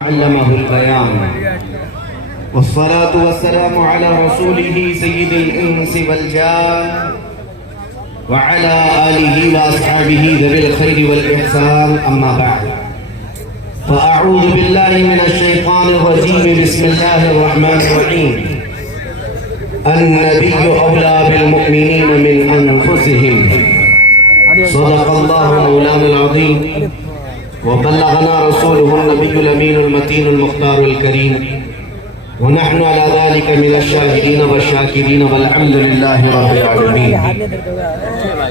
علمه البيان والصلاة والسلام على رسوله سيد الإنس والجان وعلى آله وأصحابه ذوي الخير والإحسان أما بعد فأعوذ بالله من الشيطان الرجيم بسم الله الرحمن الرحيم النبي أولى بالمؤمنين من أنفسهم صدق الله مولانا العظيم وبلغنا رسوله النبي الأمين المتين المختار الكريم ونحن على ذلك من الشاهدين والشاكرين والحمد لله رب العالمين.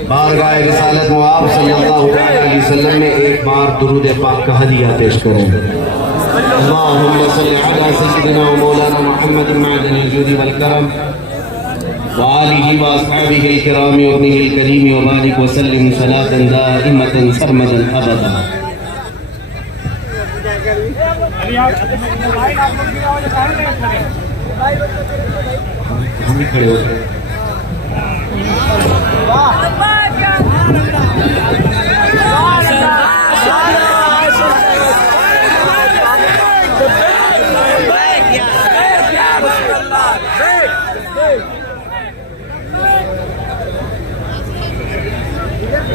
بارگاہ رسالت مآب صلی اللہ علیہ وسلم نے ایک بار درود پاک کا ہدیہ پیش کریں. اللہم صلی علی سیدنا و مولانا محمد معدن الجود والکرم وآلہ واصحابہ الکرام وابنہ الکریم وبارک وسلم صلاة دائمة سرمدا ابدا. ہم بھی کھڑے ہو گئے.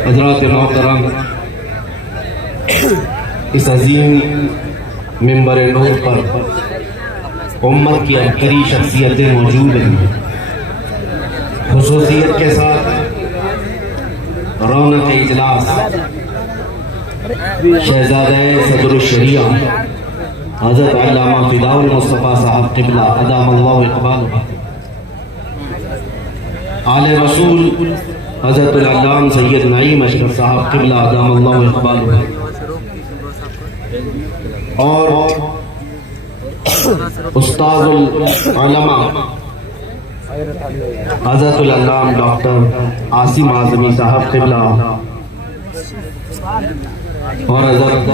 حضرات محترم، اس عظیم ممبر نور پر امت کی ابتری شخصیتیں موجود ہیں. خصوصیت کے ساتھ رونق اجلاس شہزادہ صدر الشریعہ حضرت علامہ فداء المصطفیٰ صاحب قبلہ ادام اللہ اقبالہ، آل رسول حضرت العلام سید نعیم اشرف صاحب قبلہ ادام اللہ اقبالہ، اور استاذ العلماء حضرت العلام ڈاکٹر عاصم اعظمی صاحب قبلہ اور حضرت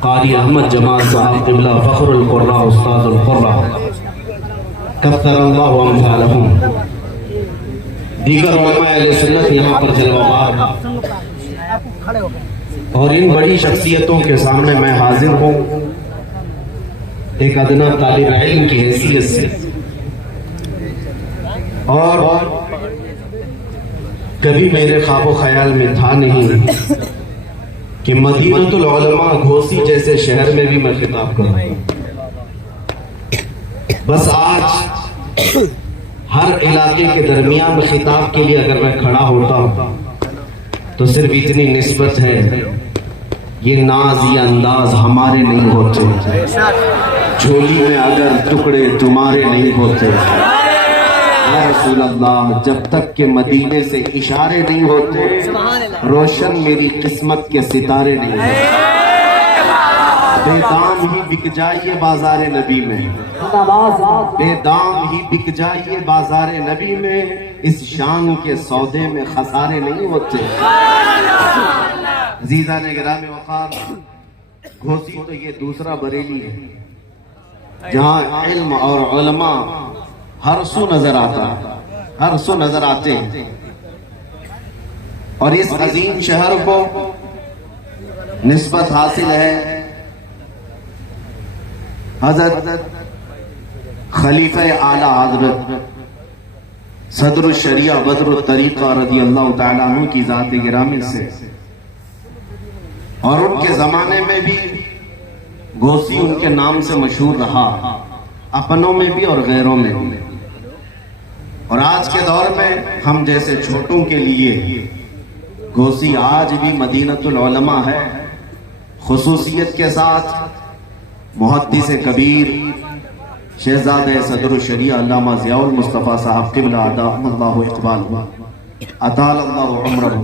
قاری احمد جمال صاحب قبلہ فخر القراء استاذ القراء کثر اللہ امثالہم. دیگر علماء اہل سنت یہاں پر جلوہ آباد، اور ان بڑی شخصیتوں کے سامنے میں حاضر ہوں ایک ادنا طالب علم کی حیثیت سے، اور کبھی میرے خواب و خیال میں تھا نہیں کہ مدینۃ العلماء گھوسی جیسے شہر میں بھی میں خطاب کروں. بس آج ہر علاقے کے درمیان خطاب کے لیے اگر میں کھڑا ہوتا ہوں تو صرف اتنی نسبت ہے، یہ ناز یہ انداز ہمارے نہیں ہوتے، جھولی میں اگر ٹکڑے تمہارے نہیں ہوتے. یا رسول اللہ، جب تک کہ مدینے سے اشارے نہیں ہوتے روشن میری قسمت کے ستارے نہیں ہوتے. بے دام ہی بک جائیے بازار نبی میں، بے دام ہی بک جائیے بازار نبی میں، اس شان کے سودے میں خسارے نہیں ہوتے. عزیزان گرامی وقار، گھوسی تو یہ دوسرا بریلی ہے جہاں علم اور علماء ہر سو نظر آتے ہیں. اور اس عظیم شہر کو نسبت حاصل ہے حضرت خلیفہ اعلیٰ حضرت صدر الشریعہ بدر الطریقہ رضی اللہ تعالیٰ عنہ کی ذات گرامی سے. اور ان کے زمانے میں بھی گھوسی ان کے نام سے مشہور رہا، اپنوں میں بھی اور غیروں میں بھی. اور آج کے دور میں ہم جیسے چھوٹوں کے لیے گھوسی آج بھی مدینۃ العلماء ہے. خصوصیت کے ساتھ محدث کبیر شہزادہ صدر الشریعہ علامہ ضیاء المصطفیٰ صاحب قبلہ ادام اللہ اقبالہ اطال اللہ عمرہ،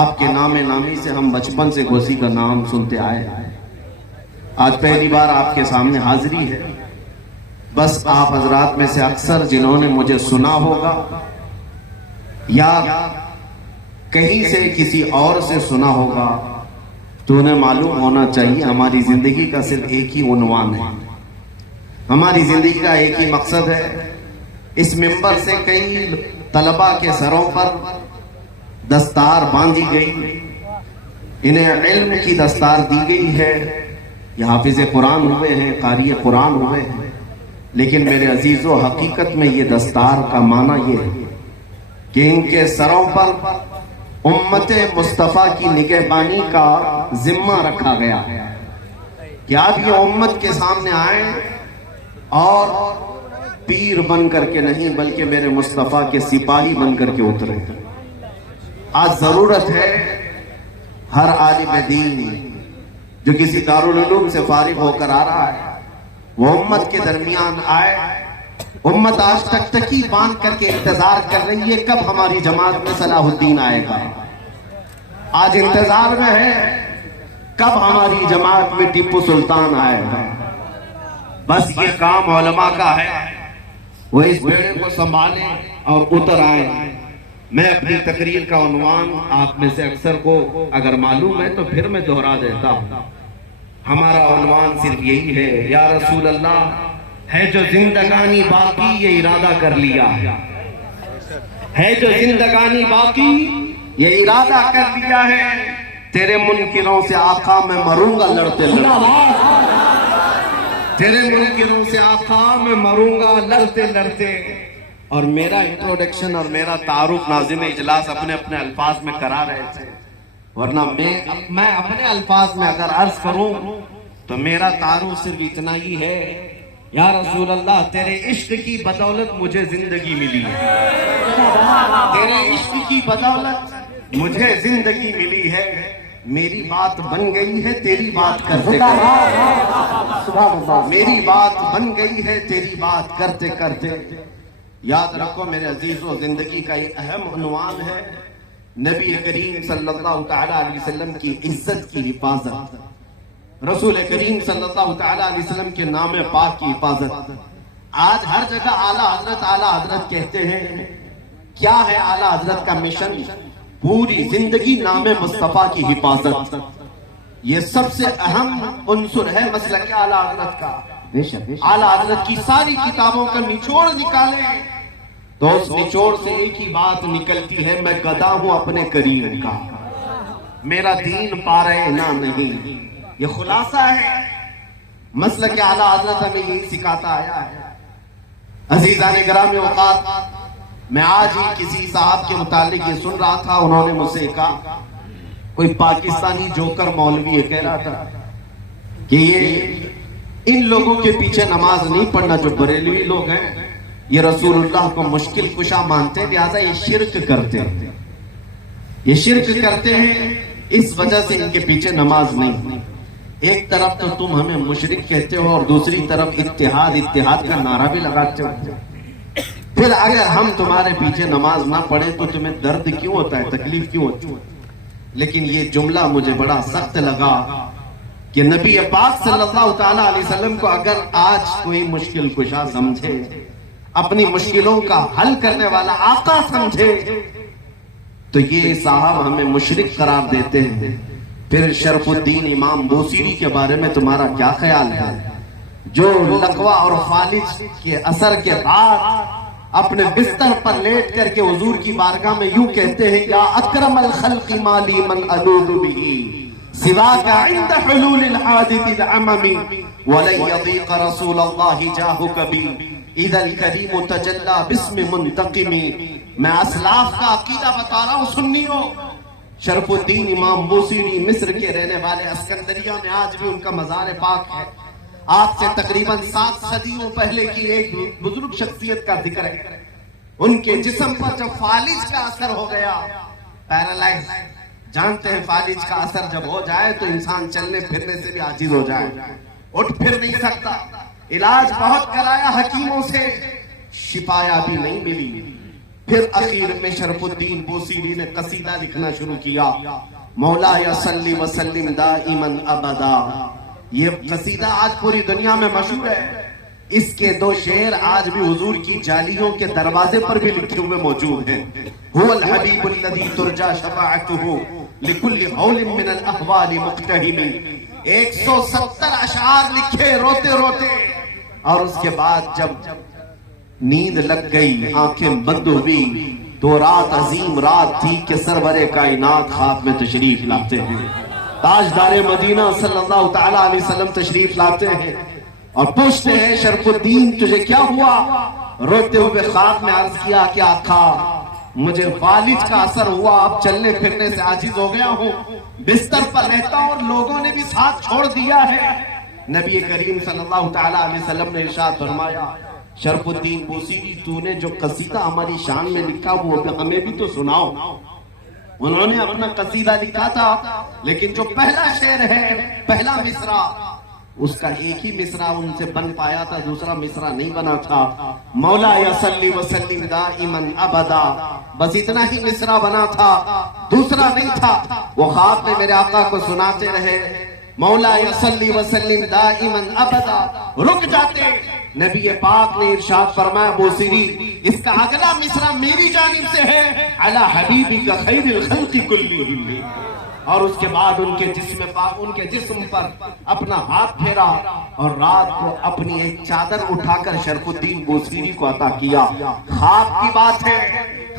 آپ کے نام نامی سے ہم بچپن سے گھوسی کا نام سنتے آئے ہیں. آج پہلی بار آپ کے سامنے حاضری ہے. بس آپ حضرات میں سے اکثر جنہوں نے مجھے سنا ہوگا یا کہیں سے کسی اور سے سنا ہوگا تو انہیں معلوم ہونا چاہیے ہماری زندگی کا صرف ایک ہی عنوان ہے، ہماری زندگی کا ایک ہی مقصد ہے. اس ممبر سے کئی طلباء کے سروں پر دستار باندھی گئی، انہیں علم کی دستار دی گئی ہے. یہ حافظ قرآن ہوئے ہیں، قاری قرآن ہوئے ہیں، لیکن میرے عزیزو حقیقت میں یہ دستار کا معنی یہ ہے کہ ان کے سروں پر امت مصطفیٰ کی نگہبانی کا ذمہ رکھا گیا کہ آپ یہ امت کے سامنے آئیں اور پیر بن کر کے نہیں بلکہ میرے مصطفیٰ کے سپاہی بن کر کے اترے۔ آج ضرورت ہے ہر عالم دین جو کسی دارالعلوم سے فارغ ہو کر آ رہا ہے وہ امت کے درمیان آئے۔ امت آج تک تکی باندھ کر کے انتظار کر رہی ہے کب ہماری جماعت میں صلاح الدین آئے گا، آج انتظار میں ہے کب ہماری جماعت میں ٹیپو سلطان آئے گا۔ بس یہ کام علماء کا ہے، وہ اس بیڑے کو سنبھالیں اور اتر آئیں۔ میں اپنی تقریر کا عنوان آپ میں سے اکثر کو اگر معلوم ہے تو پھر میں دہرا دیتا ہوں۔ ہمارا عنوان صرف یہی ہے، یا رسول اللہ ہے جو زندگانی باقی یہ ارادہ کر لیا ہے جو زندگانی باقی یہ ارادہ کر لیا ہے، تیرے منکروں سے آقا میں مروں گا لڑتے لڑتے، تیرے منکروں سے آقا میں مروں گا لڑتے لڑتے۔ اور میرا انٹروڈکشن اور میرا تعارف ناظرین اجلاس اپنے اپنے الفاظ میں کرا رہے تھے، ورنہ میں اپنے الفاظ میں اگر عرض کروں تو میرا تعارف صرف اتنا ہی ہے، یا رسول اللہ تیرے عشق کی بدولت مجھے زندگی ملی ہے، تیرے عشق کی بدولت مجھے زندگی ملی ہے، میری بات بن گئی ہے تیری بات کرتے کرتے، میری بات بن گئی ہے تیری بات کرتے کرتے۔ یاد رکھو میرے عزیزو، زندگی کا ایک اہم عنوان ہے نبی کریم صلی اللہ تعالیٰ علیہ وسلم کی عزت کی حفاظت، رسول کریم صلی اللہ تعالیٰ علیہ وسلم کے نام پاک کی حفاظت۔ آج ہر جگہ اعلیٰ حضرت کہتے ہیں، کیا ہے اعلیٰ حضرت کا مشن؟ پوری زندگی نام مصطفیٰ کی حفاظت۔ یہ سب سے اہم عنصر ہے مسلک اعلیٰ حضرت کا۔ اعلیٰ حضرت کی ساری کتابوں کا نچوڑ نکالیں تو اس نچوڑ سے ایک ہی بات نکلتی ہے، میں گدا ہوں اپنے کریم کا، میرا دین پارے نہ نہیں۔ یہ خلاصہ ہے مسلک اعلیٰ حضرت ہمیں یہی سکھاتا آیا ہے۔ عزیزان گرامی اوقات، میں آج ہی کسی صاحب کے متعلق یہ سن رہا تھا، انہوں نے مجھ سے کہا، کوئی پاکستانی جوکر مولوی یہ کہہ رہا تھا کہ یہ ان لوگوں کے پیچھے نماز نہیں پڑھنا جو بریلوی لوگ ہیں، یہ رسول اللہ کو مشکل کشا مانتے، لہذا یہ شرک کرتے ہیں، یہ شرک کرتے ہیں، اس وجہ سے ان کے پیچھے نماز نہیں۔ ایک طرف تو تم ہمیں مشرک کہتے ہو اور دوسری طرف اتحاد کا نعرہ بھی لگاتے ہو، پھر اگر ہم تمہارے پیچھے نماز نہ پڑھیں تو تمہیں درد کیوں ہوتا ہے، تکلیف کیوں ہوتی ہے؟ لیکن یہ جملہ مجھے بڑا سخت لگا کہ نبی پاک صلی اللہ تعالیٰ علیہ وسلم کو اگر آج کوئی مشکل کشا سمجھے، اپنی مشکلوں کا حل کرنے والا آقا سمجھے، تو یہ صاحب ہمیں مشرک قرار دیتے ہیں۔ پھر شرف الدین امام بوسیری کے بارے میں تمہارا کیا خیال ہے، جو لقوہ اور فالج کے اثر کے بعد اپنے بستر پر لیٹ کر کے حضور کی بارگاہ میں یوں کہتے ہیں، یا اکرم الخلق مالی من الوذ به سواك عند حلول الحادث العمم ولن يضيق رسول الله جاهك بي اذا الكريم تجلى باسم منتقم۔ میں اسلاف کا عقیدہ بتا رہا ہوں سنیوں، شرف الدین امام بوسیری مصر کے رہنے والے، اسکندریہ میں آج بھی ان کا مزار پاک ہے۔ آج سے تقریباً 7 صدیوں پہلے کی ایک بزرگ شخصیت کا ذکر ہے۔ ان کے جسم پر جب فالج کا اثر ہو گیا، پیرالائز، جانتے ہیں فالج کا اثر جب ہو جائے تو انسان چلنے پھرنے سے بھی عاجز ہو جائے، اٹھ پھر نہیں سکتا، علاج بہت کرایا حکیموں سے، شفایا بھی نہیں ملی۔ پھر اخیر میں شرف الدین بوسیری نے قصیدہ لکھنا شروع کیا، مولا یا صلی وسلم دائما ابدا۔ یہ قصیدہ آج پوری دنیا میں مشہور ہے، اس کے 2 شعر آج بھی حضور کی جالیوں کے دروازے پر بھی لکھے ہوئے موجود ہیں۔ هو الحبیب الذی ترجى شفاعته لكل حول من الاحوال مقتحم۔ 170 اشعار لکھے روتے روتے، اور اس کے بعد جب نیند لگ گئی، آنکھیں بند ہوئی، تو رات عظیم رات تھی کہ سرور کائنات خواب میں تشریف لاتے ہیں۔ تاجدار مدینہ صلی اللہ تعالیٰ علیہ وسلم تشریف لاتے ہیں اور پوچھتے ہیں شرف الدین تجھے کیا ہوا؟ روتے ہوئے خواب میں عرض کیا کہ آقا مجھے والد کا اثر ہوا، اب چلنے پھرنے سے عاجز ہو گیا ہوں، بستر پر رہتا ہوں اور لوگوں نے بھی ساتھ چھوڑ دیا ہے۔ نبی کریم صلی اللہ تعالیٰ علیہ وسلم نے ارشاد فرمایا شرف الدین بوسیری تو نے جو قصیدہ ہماری شان میں لکھا وہ ہمیں بھی تو سناؤ۔ انہوں نے اپنا قصیدہ لکھا تھا لیکن جو پہلا شعر ہے، پہلا مصرع، اس کا ایک ہی مصرع ان سے بن پایا تھا، دوسرا مصرع نہیں بنا تھا۔ مولا صلی وسلم دائما ابدا، بس اتنا ہی مصرع بنا تھا، دوسرا نہیں تھا۔ وہ خواب میں میرے آقا کو سناتے رہے مولا صلی وسلم دائما ابدا، رک جاتے۔ نبی پاک نے ارشاد فرمایا بوسیری اس کا اگلا مصرع میری جانب سے ہے، علی حبیبک خیر الخلق کلہم، اور اس کے بعد ان کے جسم پاک، ان کے جسم پر اپنا ہاتھ پھیرا اور رات کو اپنی ایک چادر اٹھا کر شرف الدین بوسیری کو عطا کیا۔ خواب کی بات ہے،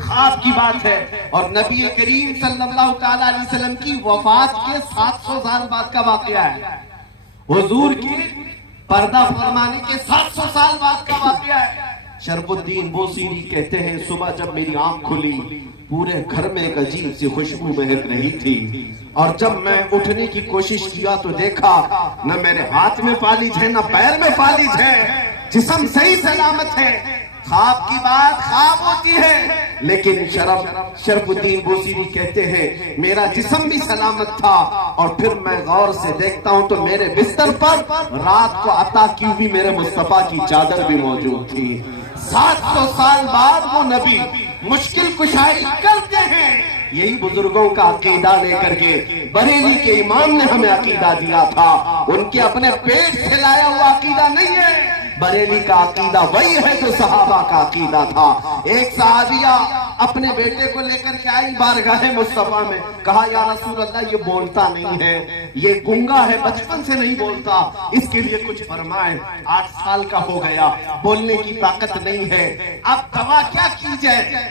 خواب کی بات ہے، اور نبی کریم صلی اللہ تعالیٰ علیہ وسلم کی وفات کے 700 سال بعد کا واقعہ ہے، حضور کی پردہ فرمانے کے 700 سال بعد کا واقعہ ہے۔ شرف الدین بوسیری کہتے ہیں صبح جب میری آنکھ کھلی پورے گھر میں ایک عجیب سی خوشبو مہک رہی تھی، اور جب میں اٹھنے کی کوشش کیا تو دیکھا نہ میرے ہاتھ میں فالج ہے نہ پیر میں فالج ہے، جسم صحیح سلامت ہے۔ خواب کی بات خواب ہوتی ہے، لیکن شرف الدین بوسیری کہتے ہیں میرا جسم بھی سلامت تھا، اور پھر میں غور سے دیکھتا ہوں تو میرے بستر پر رات کو عطا کی ہوئی میرے مصطفیٰ کی چادر بھی موجود تھی۔ 700 سال بعد وہ نبی مشکل کشائی کرتے ہیں۔ یہی بزرگوں کا عقیدہ لے کر کے بریلی کے امام نے ہمیں عقیدہ دیا تھا، ان کے اپنے پیٹ سے لایا ہوا عقیدہ نہیں ہے، بریلی کا عقیدہ وہی ہے جو صحابہ کا عقیدہ تھا۔ ایک صحابیہ اپنے بیٹے کو لے کر کے آئی بارگاہ مصطفیٰ میں، کہا یا رسول اللہ یہ بولتا نہیں ہے، یہ گنگا ہے، بچپن سے نہیں بولتا، اس کے لیے کچھ فرمائیں۔ 8 سال کا ہو گیا، بولنے کی طاقت نہیں ہے، اب دوا کیا کی جائے؟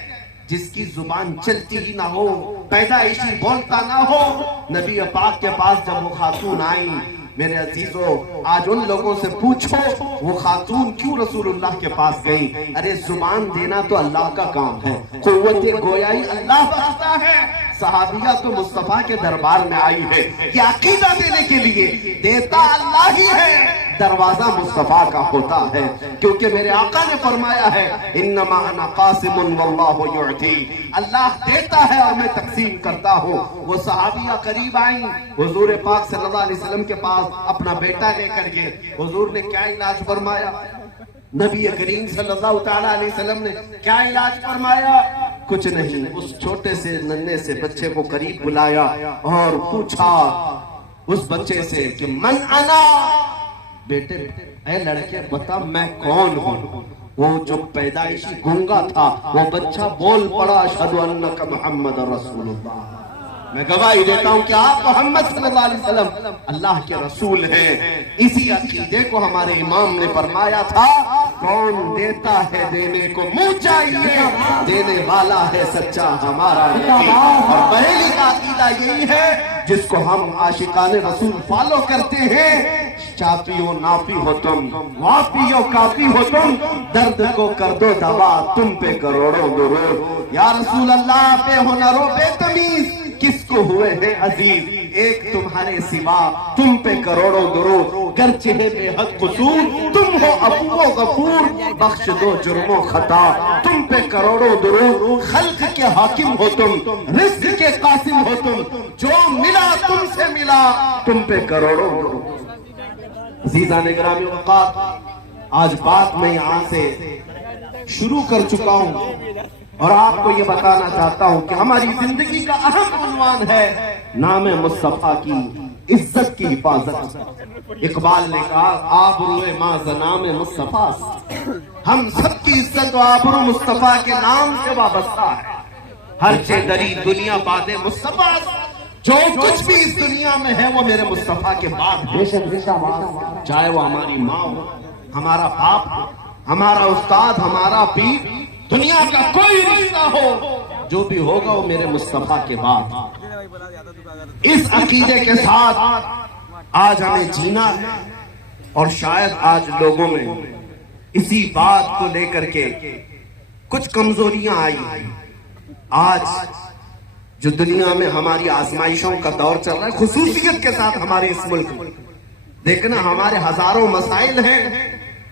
جس کی زبان چلتی ہی نہ ہو، پیدائشی بولتا نہ ہو۔ نبی پاک کے پاس جب وہ خاتون آئی، میرے عزیزو آج ان لوگوں سے پوچھو وہ خاتون کیوں رسول اللہ کے پاس گئی؟ ارے زبان دینا تو اللہ کا کام ہے، قوت گویائی اللہ بخشتا ہے۔ صحابیہ تو مصطفیٰ کے دربار میں آئی ہے، یہ عقیدہ دینے کے لیے، دیتا اللہ ہی ہے، دروازہ مصطفیٰ کا ہوتا ہے، کیونکہ میرے آقا نے فرمایا ہے انما انا قاسم واللہ یعطی، اللہ دیتا ہے اور میں تقسیم کرتا ہوں۔ وہ صحابیہ قریب آئیں، حضور پاک صلی اللہ علیہ وسلم کے پاس اپنا بیٹا لے کر کے، حضور نے کیا علاج فرمایا؟ نبی کریم صلی اللہ تعالیٰ علیہ وسلم نے کیا علاج فرمایا؟ کچھ نہیں، اس چھوٹے سے ننھے سے بچے کو قریب بلایا اور پوچھا اس بچے سے کہ من انا، بیٹے اے لڑکے بتا میں کون ہوں؟ وہ جو پیدائشی گنگا تھا وہ بچہ بول پڑا اشہد انک محمد رسول اللہ، میں گواہی دیتا ہوں کہ آپ محمد صلی اللہ علیہ وسلم اللہ کے رسول ہیں۔ اسی عقیدے کو ہمارے امام نے فرمایا تھا کون دیتا ہے دینے کو منہ چاہیے، دینے والا ہے سچا ہمارا نبی۔ اور بریلی کا عقیدہ یہی ہے جس کو ہم عاشقان رسول فالو کرتے ہیں، چاپی و نافی ہو تم، وافی و کافی ہو تم، درد کو کر دو دوا تم پہ کروڑوں درود۔ یا رسول اللہ بے ہنر و بے تمیز کس کو ہوئے ہیں عزیز، ایک تمہارے سوا تم پہ کروڑوں درود، گرچہ ہے بے حد قصور تم ہو عفو و غفور، بخش دو جرم و خطا تم پہ کروڑوں درود، خلق کے حاکم ہو تم، رزق کے قاسم ہو تم، جو ملا تم سے ملا تم پہ کروڑوں درود۔ عزیزان گرامی اوقات، آج بات میں یہاں سے شروع کر چکا ہوں اور آپ کو یہ بتانا چاہتا ہوں کہ ہماری زندگی کا اہم عنوان ہے نام مصطفیٰ کی عزت کی حفاظت۔ اقبال نے کہا آبروئے ماں زنام مصطفیٰ، ہم سب کی عزت و آبرو مصطفیٰ کے نام سے وابستہ ہے۔ ہر چہ دری دنیا باد مصطفیٰ، جو کچھ بھی اس دنیا میں ہے وہ میرے مصطفیٰ کے بعد ہے، چاہے وہ ہماری ماں ہو، ہمارا باپ ہو، ہمارا استاد، ہمارا پیر، دنیا کا کوئی رشتہ ہو، جو بھی ہوگا وہ میرے مصطفیٰ کے بعد۔ اس عقیدے کے ساتھ آج ہمیں جینا ہے، اور شاید آج لوگوں میں اسی بات کو لے کر کے کچھ کمزوریاں آئی ہیں۔ آج جو دنیا میں ہماری آزمائشوں کا دور چل رہا ہے، خصوصیت کے ساتھ ہمارے اس ملک میں دیکھنا، ہمارے ہزاروں مسائل ہیں،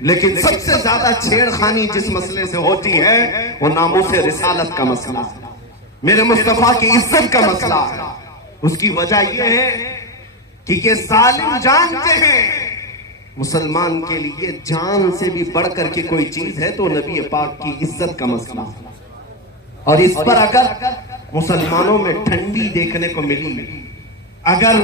لیکن سب سے زیادہ چھیڑ خانی جس مسئلے سے ہوتی ہے وہ ناموس رسالت کا مسئلہ ہے، میرے مصطفیٰ کی عزت کا مسئلہ ہے۔ اس کی وجہ یہ ہے کہ یہ ظالم جانتے ہیں مسلمان کے لیے جان سے بھی بڑھ کر کے کوئی چیز ہے تو نبی پاک کی عزت کا مسئلہ ہے، اور اس پر اگر مسلمانوں میں ٹھنڈی دیکھنے کو ملی، اگر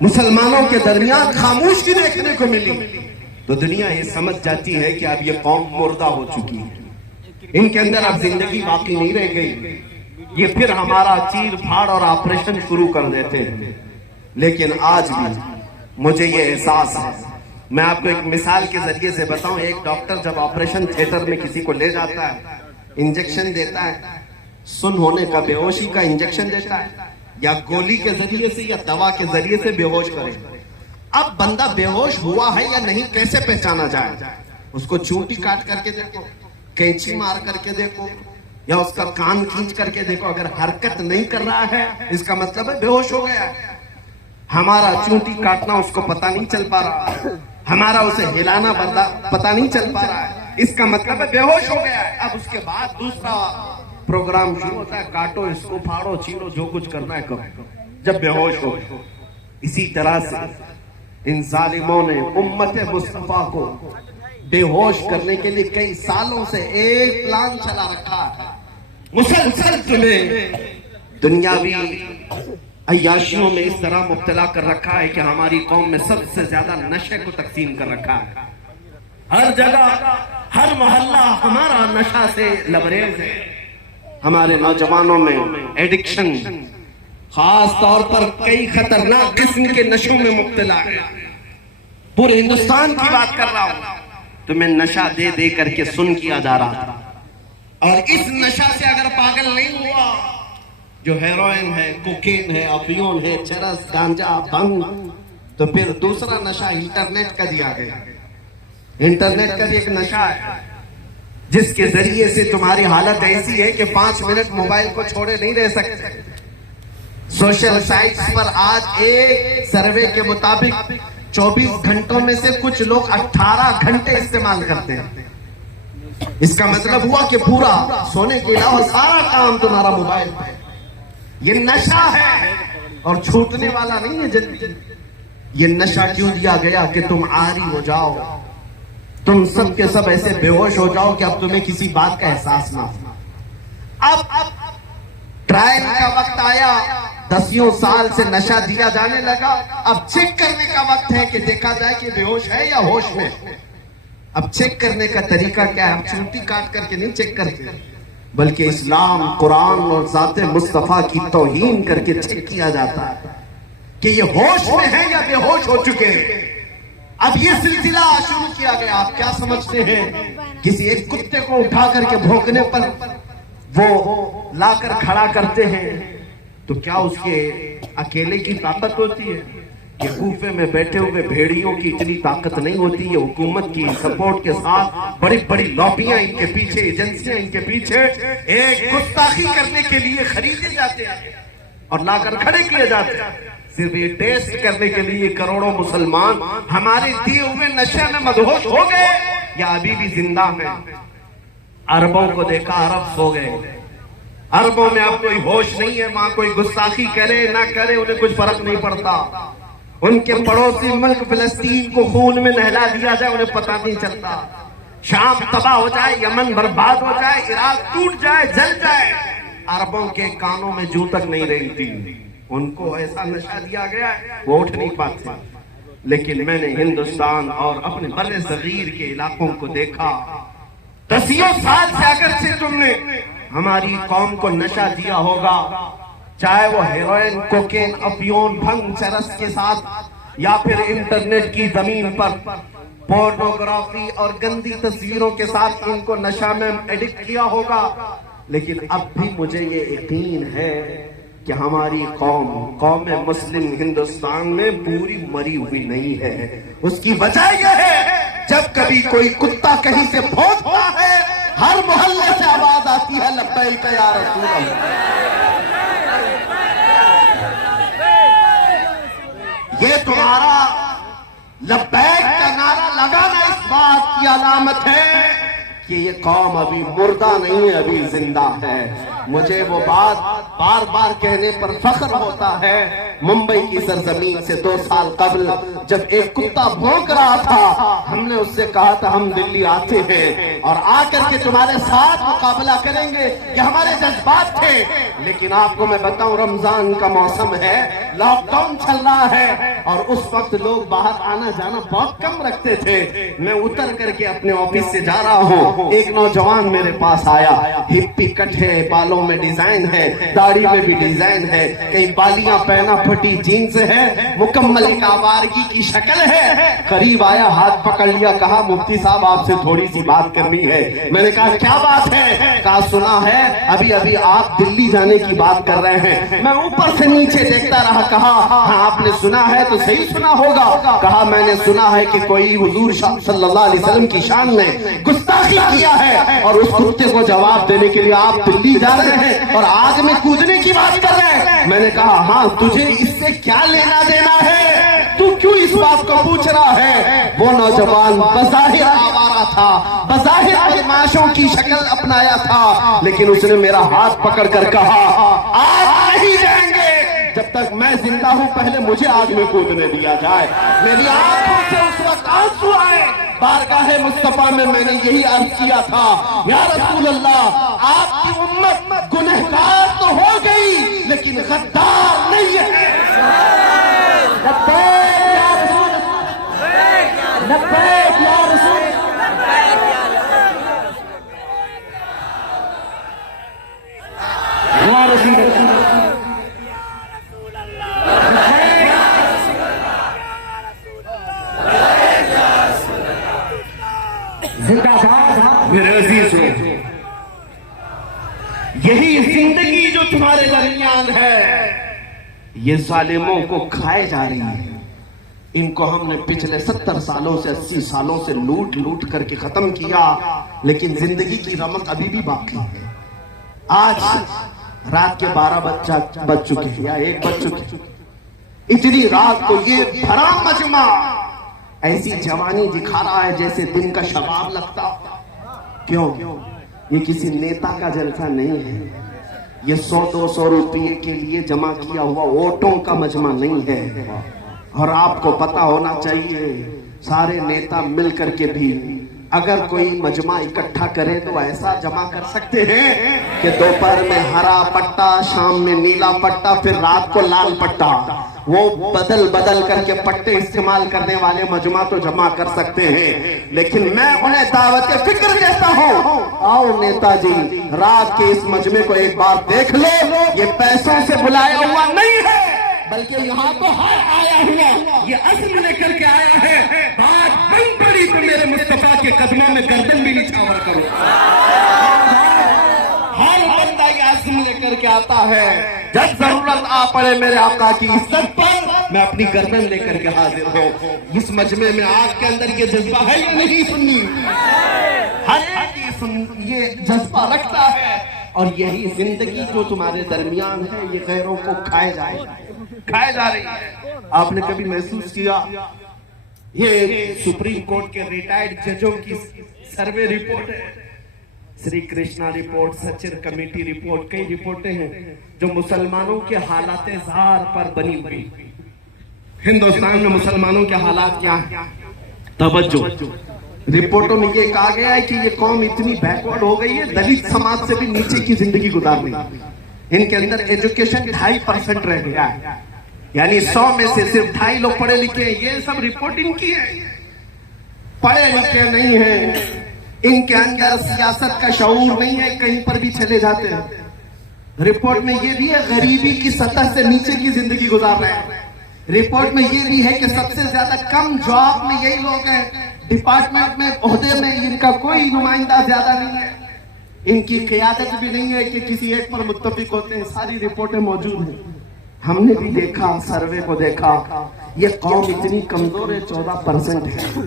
مسلمانوں کے درمیان خاموشی دیکھنے کو ملی، تو دنیا یہ سمجھ جاتی ہے کہ اب یہ قوم مردہ ہو چکی ہے، ان کے اندر اب زندگی باقی نہیں رہ گئی، یہ پھر ہمارا چیر پھاڑ اور آپریشن شروع کر دیتے ہیں۔ لیکن آج بھی مجھے یہ احساس ہے، میں آپ کو ایک مثال کے ذریعے سے بتاؤں، ایک ڈاکٹر جب آپریشن تھیٹر میں کسی کو لے جاتا ہے، انجیکشن دیتا ہے، سن ہونے کا بے ہوشی کا انجیکشن دیتا ہے، یا گولی کے ذریعے سے یا دوا کے ذریعے سے بے ہوش کرے، اب بندہ بے ہوش ہوا ہے یا نہیں کیسے پہچانا جائے؟ اس کو چونٹی کاٹ کر کے دیکھو، کینچی مار کر کے دیکھو، یا اس کا کان کھینچ کر کے دیکھو، اگر حرکت نہیں کر رہا ہے اس کا مطلب ہے بے ہوش ہو گیا ہے۔ ہمارا چونٹی کاٹنا اس کو پتہ نہیں چل پا رہا ہے، ہمارا اسے ہلانا پتہ نہیں چل پا رہا ہے، اس کا مطلب ہے بے ہوش ہو گیا ہے۔ اب اس کے بعد دوسرا پروگرام شروع ہوتا ہے، کاٹو اس کو، پھاڑو چیرو، جو کچھ کرنا ہے کرو، جب بے ہوش ہو گیا۔ اسی طرح سے ان ظالموں نے امت مصطفیٰ کو بے ہوش کرنے کے لیے کئی سالوں سے ایک پلان چلا رکھا ہے، مسلسل تمہیں دنیاوی عیاشیوں میں اس طرح مبتلا کر رکھا ہے کہ ہماری قوم میں سب سے زیادہ نشے کو تقسیم کر رکھا ہے، ہر جگہ ہر محلہ ہمارا نشہ سے لبریز ہے، ہمارے نوجوانوں میں ایڈکشن، خاص طور پر کئی خطرناک قسم کے نشوں میں مبتلا ہے۔ پورے ہندوستان کی بات کر رہا ہوں، تمہیں نشہ دے دے کر کے سن کیا جا رہا تھا، اور اس نشہ سے اگر پاگل نہیں ہوا، جو ہیروئن ہے، کوکین ہے، افیون ہے، چرس، گانجا، بھنگ، تو پھر دوسرا نشہ انٹرنیٹ کا دیا گیا۔ انٹرنیٹ کا بھی ایک نشہ ہے جس کے ذریعے سے تمہاری حالت ایسی ہے کہ 5 منٹ موبائل کو چھوڑے نہیں رہ سکتے۔ سوشل سائٹس پر آج ایک سروے کے مطابق 24 گھنٹوں میں سے کچھ لوگ 18 گھنٹے استعمال کرتے ہیں۔ اس کا مطلب ہوا کہ پورا سونے کے علاوہ سارا کام تمہارا موبائل پہ۔ یہ نشہ ہے اور چھوٹنے والا نہیں ہے جلدی۔ یہ نشہ کیوں دیا گیا کہ تم عاری ہو جاؤ، تم سب کے سب ایسے بے ہوش ہو جاؤ کہ اب تمہیں کسی بات کا احساس نہ ہو۔ اب ٹرائل کا وقت آیا، 10 سال سے نشہ دیا جانے لگا، اب چیک کرنے کا وقت ہے کہ دیکھا جائے کہ بے ہوش ہے یا ہوش میں۔ اب چیک کرنے کا طریقہ کیا ہے؟ اب چونٹی کاٹ کر کے نہیں چیک کرتے، بلکہ اسلام، قرآن اور ذات مصطفیٰ کی توہین کر کے چیک کیا جاتا ہے کہ یہ ہوش میں ہے یا بے ہوش ہو چکے ہیں۔ اب یہ سلسلہ شروع کیا گیا۔ آپ کیا سمجھتے ہیں؟ کسی ایک کتے کو اٹھا کر کے بھونکنے پر وہ لا کر کھڑا کرتے ہیں تو کیا اس کے اکیلے کی طاقت ہوتی ہے؟ یہ کوفے میں بیٹھے ہوئے بھیڑیوں کی اتنی طاقت نہیں ہوتی، یہ حکومت کی سپورٹ کے ساتھ بڑی بڑی لابیاں ان کے پیچھے، ایجنسیاں ان کے پیچھے ایک گستاخی کرنے کے لیے خریدے جاتے ہیں اور لا کر کھڑے کیے جاتے ہیں، صرف یہ ٹیسٹ کرنے کے لیے کروڑوں مسلمان ہمارے دیے ہوئے نشے میں مدہوش ہو گئے یا ابھی بھی زندہ ہیں۔ عربوں کو دیکھا، عرب سو گئے، عربوں میں اب کوئی ہوش نہیں ہے، وہاں کوئی گستاخی کرے نہ کرے انہیں کچھ فرق نہیں پڑتا۔ ان کے پڑوسی ملک فلسطین کو خون میں نہلا دیا جائے انہیں پتہ نہیں چلتا، شام تباہ ہو جائے، یمن برباد ہو جائے، عراق ٹوٹ جائے، جل جائے، عربوں کے کانوں میں جوں تک نہیں رہتی۔ ان کو ایسا نشہ دیا گیا ہے وہ اٹھ نہیں پاتے۔ لیکن میں نے ہندوستان اور اپنے بر صغیر کے علاقوں کو دیکھا، 10 سال سے اگرچہ تم نے ہماری قوم کو نشہ دیا ہوگا، چاہے وہ ہیروئن، کوکین، افیون، بھنگ، چرس کے ساتھ یا پھر انٹرنیٹ کی زمین پر پورنوگرافی اور گندی تصویروں کے ساتھ ان کو نشہ میں ایڈکٹ کیا ہوگا، لیکن اب بھی مجھے یہ یقین ہے کہ ہماری قوم مسلم ہندوستان میں پوری مری ہوئی نہیں ہے. اس کی وجہ یہ ہے جب کبھی کوئی کتا کہیں سے بھونکتا ہے ہر محلے سے آواز آتی ہے لبیک یا رسول اللہ. یہ تمہارا لبیک کا نعرہ لگانا اس بات کی علامت ہے کہ یہ قوم ابھی مردہ نہیں ہے، ابھی زندہ ہے. مجھے وہ بات بار بار کہنے پر فخر ہوتا ہے. ممبئی کی سرزمین سے 2 سال قبل جب ایک کتا بھونک رہا تھا، ہم نے اس سے کہا تھا ہم دلی آتے ہیں اور آ کر کے تمہارے ساتھ مقابلہ کریں گے. یہ ہمارے جذبات تھے. لیکن آپ کو میں بتاؤں، رمضان کا موسم ہے، لاک ڈاؤن چل رہا ہے اور اس وقت لوگ باہر آنا جانا بہت کم رکھتے تھے. میں اتر کر کے اپنے آفس سے جا رہا ہوں، ایک نوجوان میرے پاس آیا. ہپی کٹ ہے، بالوں میں ڈیزائن ہے، داڑھی میں بھی ڈیزائن ہے، کئی بالیاں پہنا پھٹی جینز ہے، مکمل ایک آوارگی کی شکل ہے. قریب آیا، ہاتھ پکڑ لیا، کہا مفتی صاحب آپ سے تھوڑی سی بات کرنی ہے. میں نے کہا کیا بات ہے؟ کہا سنا ہے ابھی آپ دلی جانے کی بات کر رہے ہیں. میں اوپر سے نیچے دیکھتا رہا. کہا ہاں آپ نے سنا ہے تو صحیح سنا ہوگا. کہا میں نے سنا ہے کہ کوئی حضور صلی اللہ علیہ وسلم کی شان میں گستاخی کیا ہے اور اس کتے کو جواب دینے کے لیے آپ دلی جا رہے ہیں اور آگ میں کودنے کی بات کر رہے ہیں. میں نے کہا ہاں تجھے اس سے کیا لینا دینا ہے؟ تو کیوں اس بات کو پوچھ رہا ہے؟ وہ نوجوان بظاہر آوارہ تھا، بظاہر بدماشوں کی شکل اپنایا تھا، لیکن اس نے میرا ہاتھ پکڑ کر کہا آج نہیں جائیں گے جب تک میں زندہ ہوں، پہلے مجھے آگ میں کودنے دیا جائے. میری آنکھوں سے اس وقت آنسو آئے. بارگاہ مصطفیٰ میں میں نے یہی عرض کیا تھا، یا رسول اللہ آپ کی امت گنہگار تو ہو گئی لیکن غدار نہیں ہے. لبیک یا رسول اللہ، لبیک یا رسول میرے عزیز ہو. یہی زندگی جو تمہارے درمیان ہے یہ ظالموں کو کھائے جا رہی ہے. ان کو ہم نے پچھلے 70 سالوں سے 80 سالوں سے لوٹ کر کے ختم کیا، لیکن زندگی کی رمق ابھی بھی باقی ہے. آج رات کے 12 بج چکے ہیں یا 1 بج چکے. اتنی رات کو یہ بھرا مجمع ایسی جوانی دکھا رہا ہے جیسے دن کا شباب لگتا. کیوں؟ یہ کسی نیتا کا جلسہ نہیں ہے، یہ 100-200 روپے کے لیے جمع کیا ہوا ووٹوں کا مجمع نہیں ہے. اور آپ کو پتا ہونا چاہیے سارے نیتا مل کر کے بھی اگر کوئی مجمع اکٹھا کرے تو ایسا جمع کر سکتے ہیں کہ دوپہر میں ہرا پٹا، شام میں نیلا پٹا، پھر رات کو لال پٹا. وہ بدل کر کے پٹے استعمال کرنے والے مجمع تو جمع کر سکتے ہیں. لیکن میں انہیں دعوت فکر دیتا ہوں، آؤ نیتا جی رات کے اس مجمع کو ایک بار دیکھ لو. یہ پیسوں سے بلایا ہوا نہیں ہے بلکہ یہاں تو آیا ہوا، یہ عزم لے کر کے آیا ہے. بات بن پڑی تو میرے مصطفیٰ کے قدموں میں گردن بھی نچھاور کرو. ہر بندہ یہ عزم لے کر کے آتا ہے، جب ضرورت آ پڑے میرے آقا کی عزت پر میں اپنی گردن لے کر کے حاضر ہوں. اس مجمع میں آپ کے اندر یہ جذبہ ہے یا نہیں؟ سنی ہر ایک یہ جذبہ رکھتا ہے. اور یہی زندگی جو تمہارے درمیان ہے یہ غیروں کو کھائے جا رہی ہے. آپ نے کبھی محسوس کیا یہ سپریم کورٹ کے ریٹائرڈ ججوں کی سروے رپورٹ ہے، Sri Krishna report, Sachar committee report, کئی رپورٹیں ہیں جو مسلمانوں کے حالات زار پر بنی ہوئی. ہندوستان میں مسلمانوں کے حالات کیا ہیں؟ توجہ، رپورٹوں میں یہ کہا گیا ہے کہ یہ قوم اتنی بیکورڈ ہو گئی ہے، دلت سماج سے بھی نیچے کی زندگی گزار رہی ہے. ان کے اندر ایجوکیشن 2.5% رہ گیا ہے، یعنی 100 میں سے صرف 2.5 لوگ پڑھے لکھے ہیں. یہ سب رپورٹ ان کی ہے. پڑھے لکھے نہیں ہیں، ان کے اندر سیاست کا شعور نہیں ہے، کہیں پر بھی چلے جاتے ہیں. رپورٹ میں یہ بھی ہے غریبی کی سطح سے نیچے کی زندگی گزار رہے ہیں. رپورٹ میں یہ بھی ہے کہ سب سے زیادہ کم جاب میں یہی لوگ ہیں، ڈپارٹمنٹ میں عہدے میں ان کا کوئی نمائندہ زیادہ نہیں ہے. ان کی قیادت بھی نہیں ہے کہ کسی ایک پر متفق ہوتے ہیں، ساری رپورٹیں موجود ہیں. ہم نے بھی دیکھا، سروے کو دیکھا، یہ قوم اتنی کمزور ہے، 14% ہے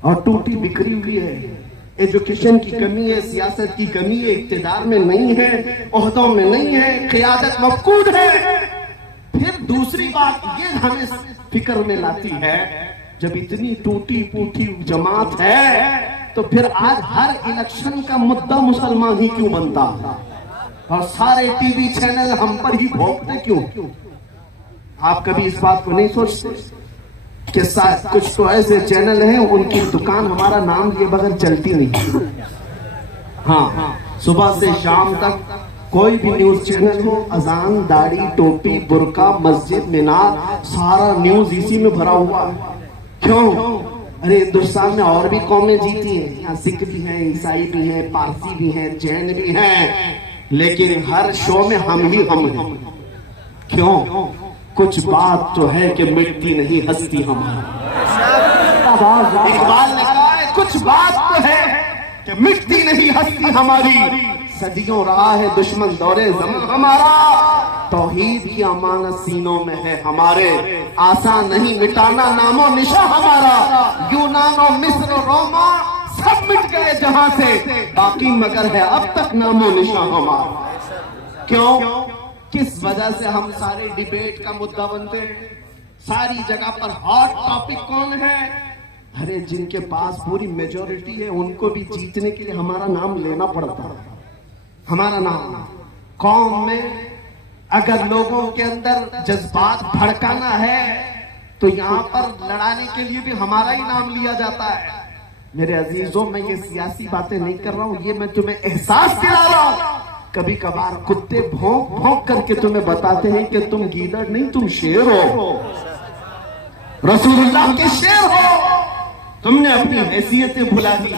اور ٹوٹی بکھری ہوئی ہے. ایجوکیشن کی کمی ہے، سیاست کی کمی ہے، اقتدار میں نہیں ہے، عہدوں میں نہیں ہے، قیادت مفقود ہے. پھر دوسری بات یہ ہمیں فکر میں لاتی ہے، جب اتنی ٹوٹی پوٹی جماعت ہے تو پھر آج ہر الیکشن کا مدعا مسلمان ہی کیوں بنتا ہے اور سارے ٹی وی چینل ہم پر ہی بھونکتے کیوں؟ آپ کبھی اس بات کو نہیں سوچتے کہ کچھ تو ایسے چینل ہیں ان کی دکان ہمارا نام لیے بغیر چلتی نہیں. ہاں، صبح سے شام تک کوئی بھی نیوز چینل ہو، اذان، داڑھی، ٹوپی، برقع، مسجد، مینار، سارا نیوز اسی میں بھرا ہوا ہے. کیوں؟ ارے ہندوستان میں اور بھی قومیں جیتی ہیں، یہاں سکھ بھی ہیں، عیسائی بھی ہیں، پارسی بھی ہیں، جین بھی ہیں، لیکن ہر شو میں ہم ہی ہم ہیں. کیوں؟ کچھ بات تو ہے کہ مٹتی نہیں ہستی ہماری. اقبال نے کہا ہے کچھ بات تو ہے کہ مٹتی نہیں ہستی ہماری، صدیوں رہا ہے دشمن دورے زمان ہمارا، توحید کی امانت سینوں میں ہے ہمارے، آسان نہیں مٹانا نام و نشاں ہمارا. یونان و مصر و روما سب مٹ گئے جہاں سے، باقی مگر ہے اب تک نام و نشاں ہمارا. کیوں؟ کس وجہ سے ہم سارے ڈیبیٹ کا مدعا بنتے ہیں؟ ساری جگہ پر ہاٹ ٹاپک کون ہے؟ ارے جن کے پاس پوری میجورٹی ہے ان کو بھی جیتنے کے لیے ہمارا نام لینا پڑتا ہے. ہمارا نام قوم میں اگر لوگوں کے اندر جذبات بھڑکانا ہے تو یہاں پر لڑانے کے لیے بھی ہمارا ہی نام لیا جاتا ہے. میرے عزیزوں، میں یہ سیاسی باتیں نہیں کر رہا ہوں، یہ میں تمہیں احساس دلا رہا ہوں. کبھی کبھار کتے بھونک بھونک کر کے تمہیں بتاتے ہیں کہ تم گیدڑ نہیں، تم شیر ہو، رسول اللہ کے شیر ہو. تم نے اپنی حیثیتیں بھلا دی،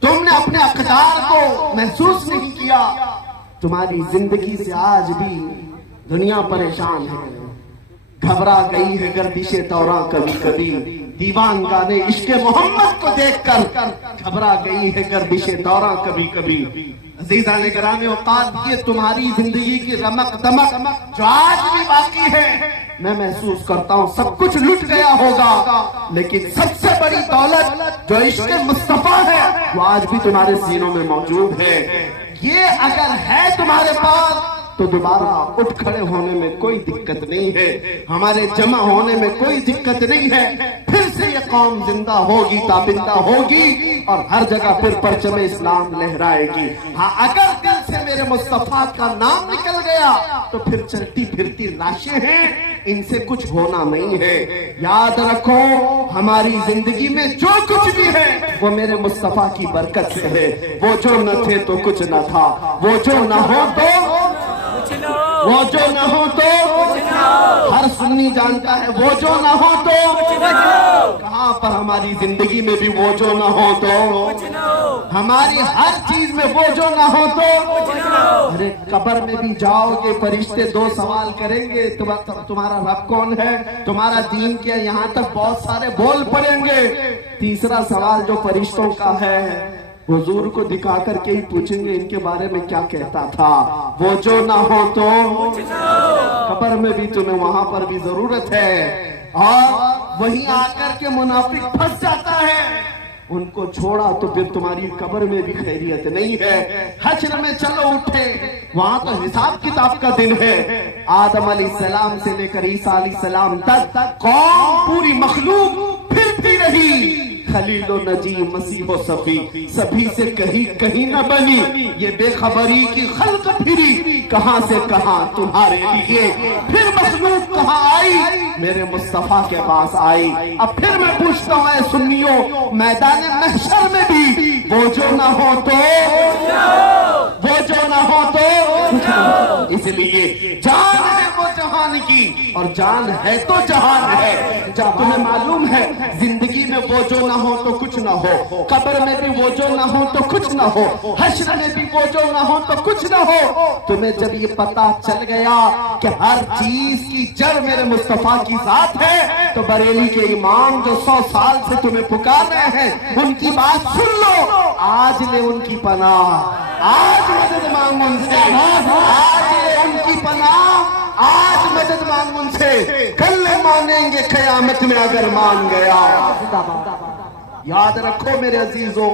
تم نے اپنے اقدار کو محسوس نہیں کیا. تمہاری زندگی سے آج بھی دنیا پریشان ہے، گھبرا گئی ہے گردش دوراں کبھی کبھی، دیوان گانے عشق محمد کو دیکھ کر گھبرا گئی ہے گردش دوراں کبھی کبھی. عزیزان گرامی اوقات، یہ تمہاری زندگی کی رمق دمق جو آج بھی باقی ہے، میں محسوس کرتا ہوں سب کچھ لٹ گیا ہوگا، لیکن سب سے بڑی دولت جو عشق مصطفیٰ ہے وہ آج بھی تمہارے سینوں میں موجود ہے. یہ اگر ہے تمہارے پاس تو دوبارہ اٹھ کھڑے ہونے میں کوئی دقت نہیں ہے، ہمارے جمع ہونے میں کوئی دقت نہیں ہے. پھر سے یہ قوم زندہ ہوگی، تابندہ ہوگی اور ہر جگہ پھر پرچم اسلام لہرائے گی. ہاں، اگر دل سے میرے مصطفیٰ کا نام نکل گیا تو پھر چلتی پھرتی لاشیں ہیں، ان سے کچھ ہونا نہیں ہے. یاد رکھو، ہماری زندگی میں جو کچھ بھی ہے وہ میرے مصطفیٰ کی برکت سے ہے. وہ جو نہ تھے تو کچھ نہ تھا، وہ جو نہ ہو تو وہ جو نہ ہو تو ہر سنی جانتا ہے، وہ جو نہ ہو تو کہاں پر ہماری زندگی میں بھی وہ جو نہ ہو تو ہماری ہر چیز میں وہ جو نہ ہو تو. ارے قبر میں بھی جاؤ گے، فرشتے دو سوال کریں گے، تمہارا رب کون ہے، تمہارا دین کیا، یہاں تک بہت سارے بول پڑیں گے. تیسرا سوال جو فرشتوں کا ہے، حضور کو دکھا کر کے ہی پوچھیں گے ان کے بارے میں کیا کہتا تھا. وہ جو نہ ہو تو قبر میں بھی تمہیں وہاں پر بھی ضرورت ہے. اور وہیں آ کر کے منافق پھنس جاتا ہے، ان کو چھوڑا تو پھر تمہاری قبر میں بھی خیریت نہیں ہے. حشر میں چلو اٹھے، وہاں تو حساب کتاب کا دن ہے. آدم علیہ السلام سے لے کر عیسیٰ علیہ السلام تک قوم پوری مخلوق پھرتی رہی، خلیل و نجی مسیح و صفی سبھی سے کہیں نہ بنی. یہ بے خبری کی خلق پھری کہاں سے کہاں تمہارے لیے، پھر مخلوق کہاں آئی، میرے مصطفیٰ کے پاس آئی. اب پھر میں پوچھتا ہوں اے سنیوں، میدان محشر میں بھی وہ جو نہ ہو تو وہ جو نہ ہو تو اس لیے جان ہے وہ جہان کی اور جان ہے تو جہان ہے. جب تمہیں معلوم ہے زندگی میں وہ جو نہ ہو تو کچھ نہ ہو، قبر میں بھی وہ جو نہ ہو تو کچھ نہ ہو، حشر میں بھی وہ جو نہ ہو تو کچھ نہ ہو. تمہیں جب یہ پتہ چل گیا کہ ہر چیز کی جڑ میرے مصطفیٰ کی ذات ہے تو بریلی کے امام جو 100 سال سے تمہیں پکار رہے ہیں ان کی بات سن لو، آج لے ان کی پناہ. آج مدد مانگ ان سے، آج یہ ان کی پناہ، آج مدد مانگ ان سے، کل مانیں گے قیامت میں اگر مان گیا۔ یاد رکھو میرے عزیزوں،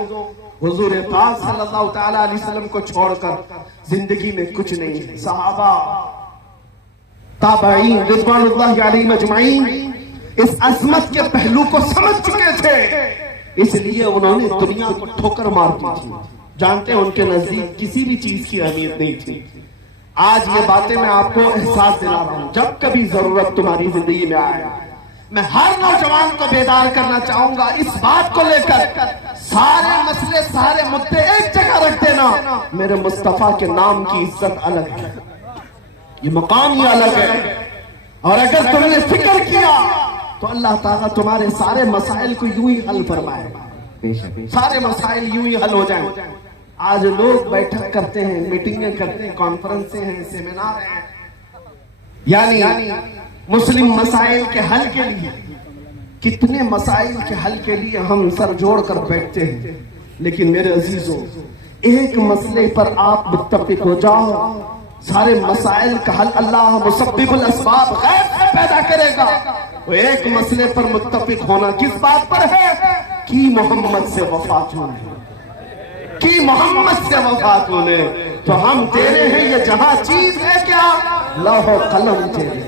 حضور پاک صلی اللہ تعالیٰ علیہ وسلم کو چھوڑ کر زندگی میں کچھ نہیں ہے۔ صحابہ تابعین رضوان اللہ علیہم اجمعین اس عظمت کے پہلو کو سمجھ چکے تھے، اس لیے انہوں نے دنیا کو ٹھوکر مارتی تھی، جانتے ہیں ان کے نزدیک کسی بھی چیز کی اہمیت نہیں تھی۔ آج یہ باتیں میں آپ کو احساس دلا رہا ہوں، جب کبھی ضرورت تمہاری زندگی میں آئے، میں ہر نوجوان کو بیدار کرنا چاہوں گا اس بات کو لے کر، سارے مسئلے سارے مدے ایک جگہ رکھ دینا، میرے مصطفیٰ کے نام کی عزت الگ ہے، یہ مقام ہی الگ ہے، اور اگر تم نے فکر کیا تو اللہ تعالیٰ تمہارے سارے مسائل کو یوں ہی حل فرمائے گا، سارے مسائل یوں ہی حل ہو جائیں۔ آج لوگ بیٹھک کرتے ہیں، میٹنگیں کرتے ہیں، کانفرنسیں ہیں، سیمینار ہیں، یعنی مسلم مسائل کے حل کے لیے، کتنے مسائل کے حل کے لیے ہم سر جوڑ کر بیٹھتے ہیں، لیکن میرے عزیزوں ایک مسئلے پر آپ متفق ہو جاؤ، سارے مسائل کا حل اللہ مسبب الاسباب غیب سے پیدا کرے گا۔ وہ ایک مسئلے پر متفق ہونا کس بات پر ہے؟ کہ محمد سے وفات ہونے، کہ محمد سے وفات ہونے، تو ہم تیرے ہیں، یہ جہاں چیز ہے کیا؟ لوح و قلم تیرے،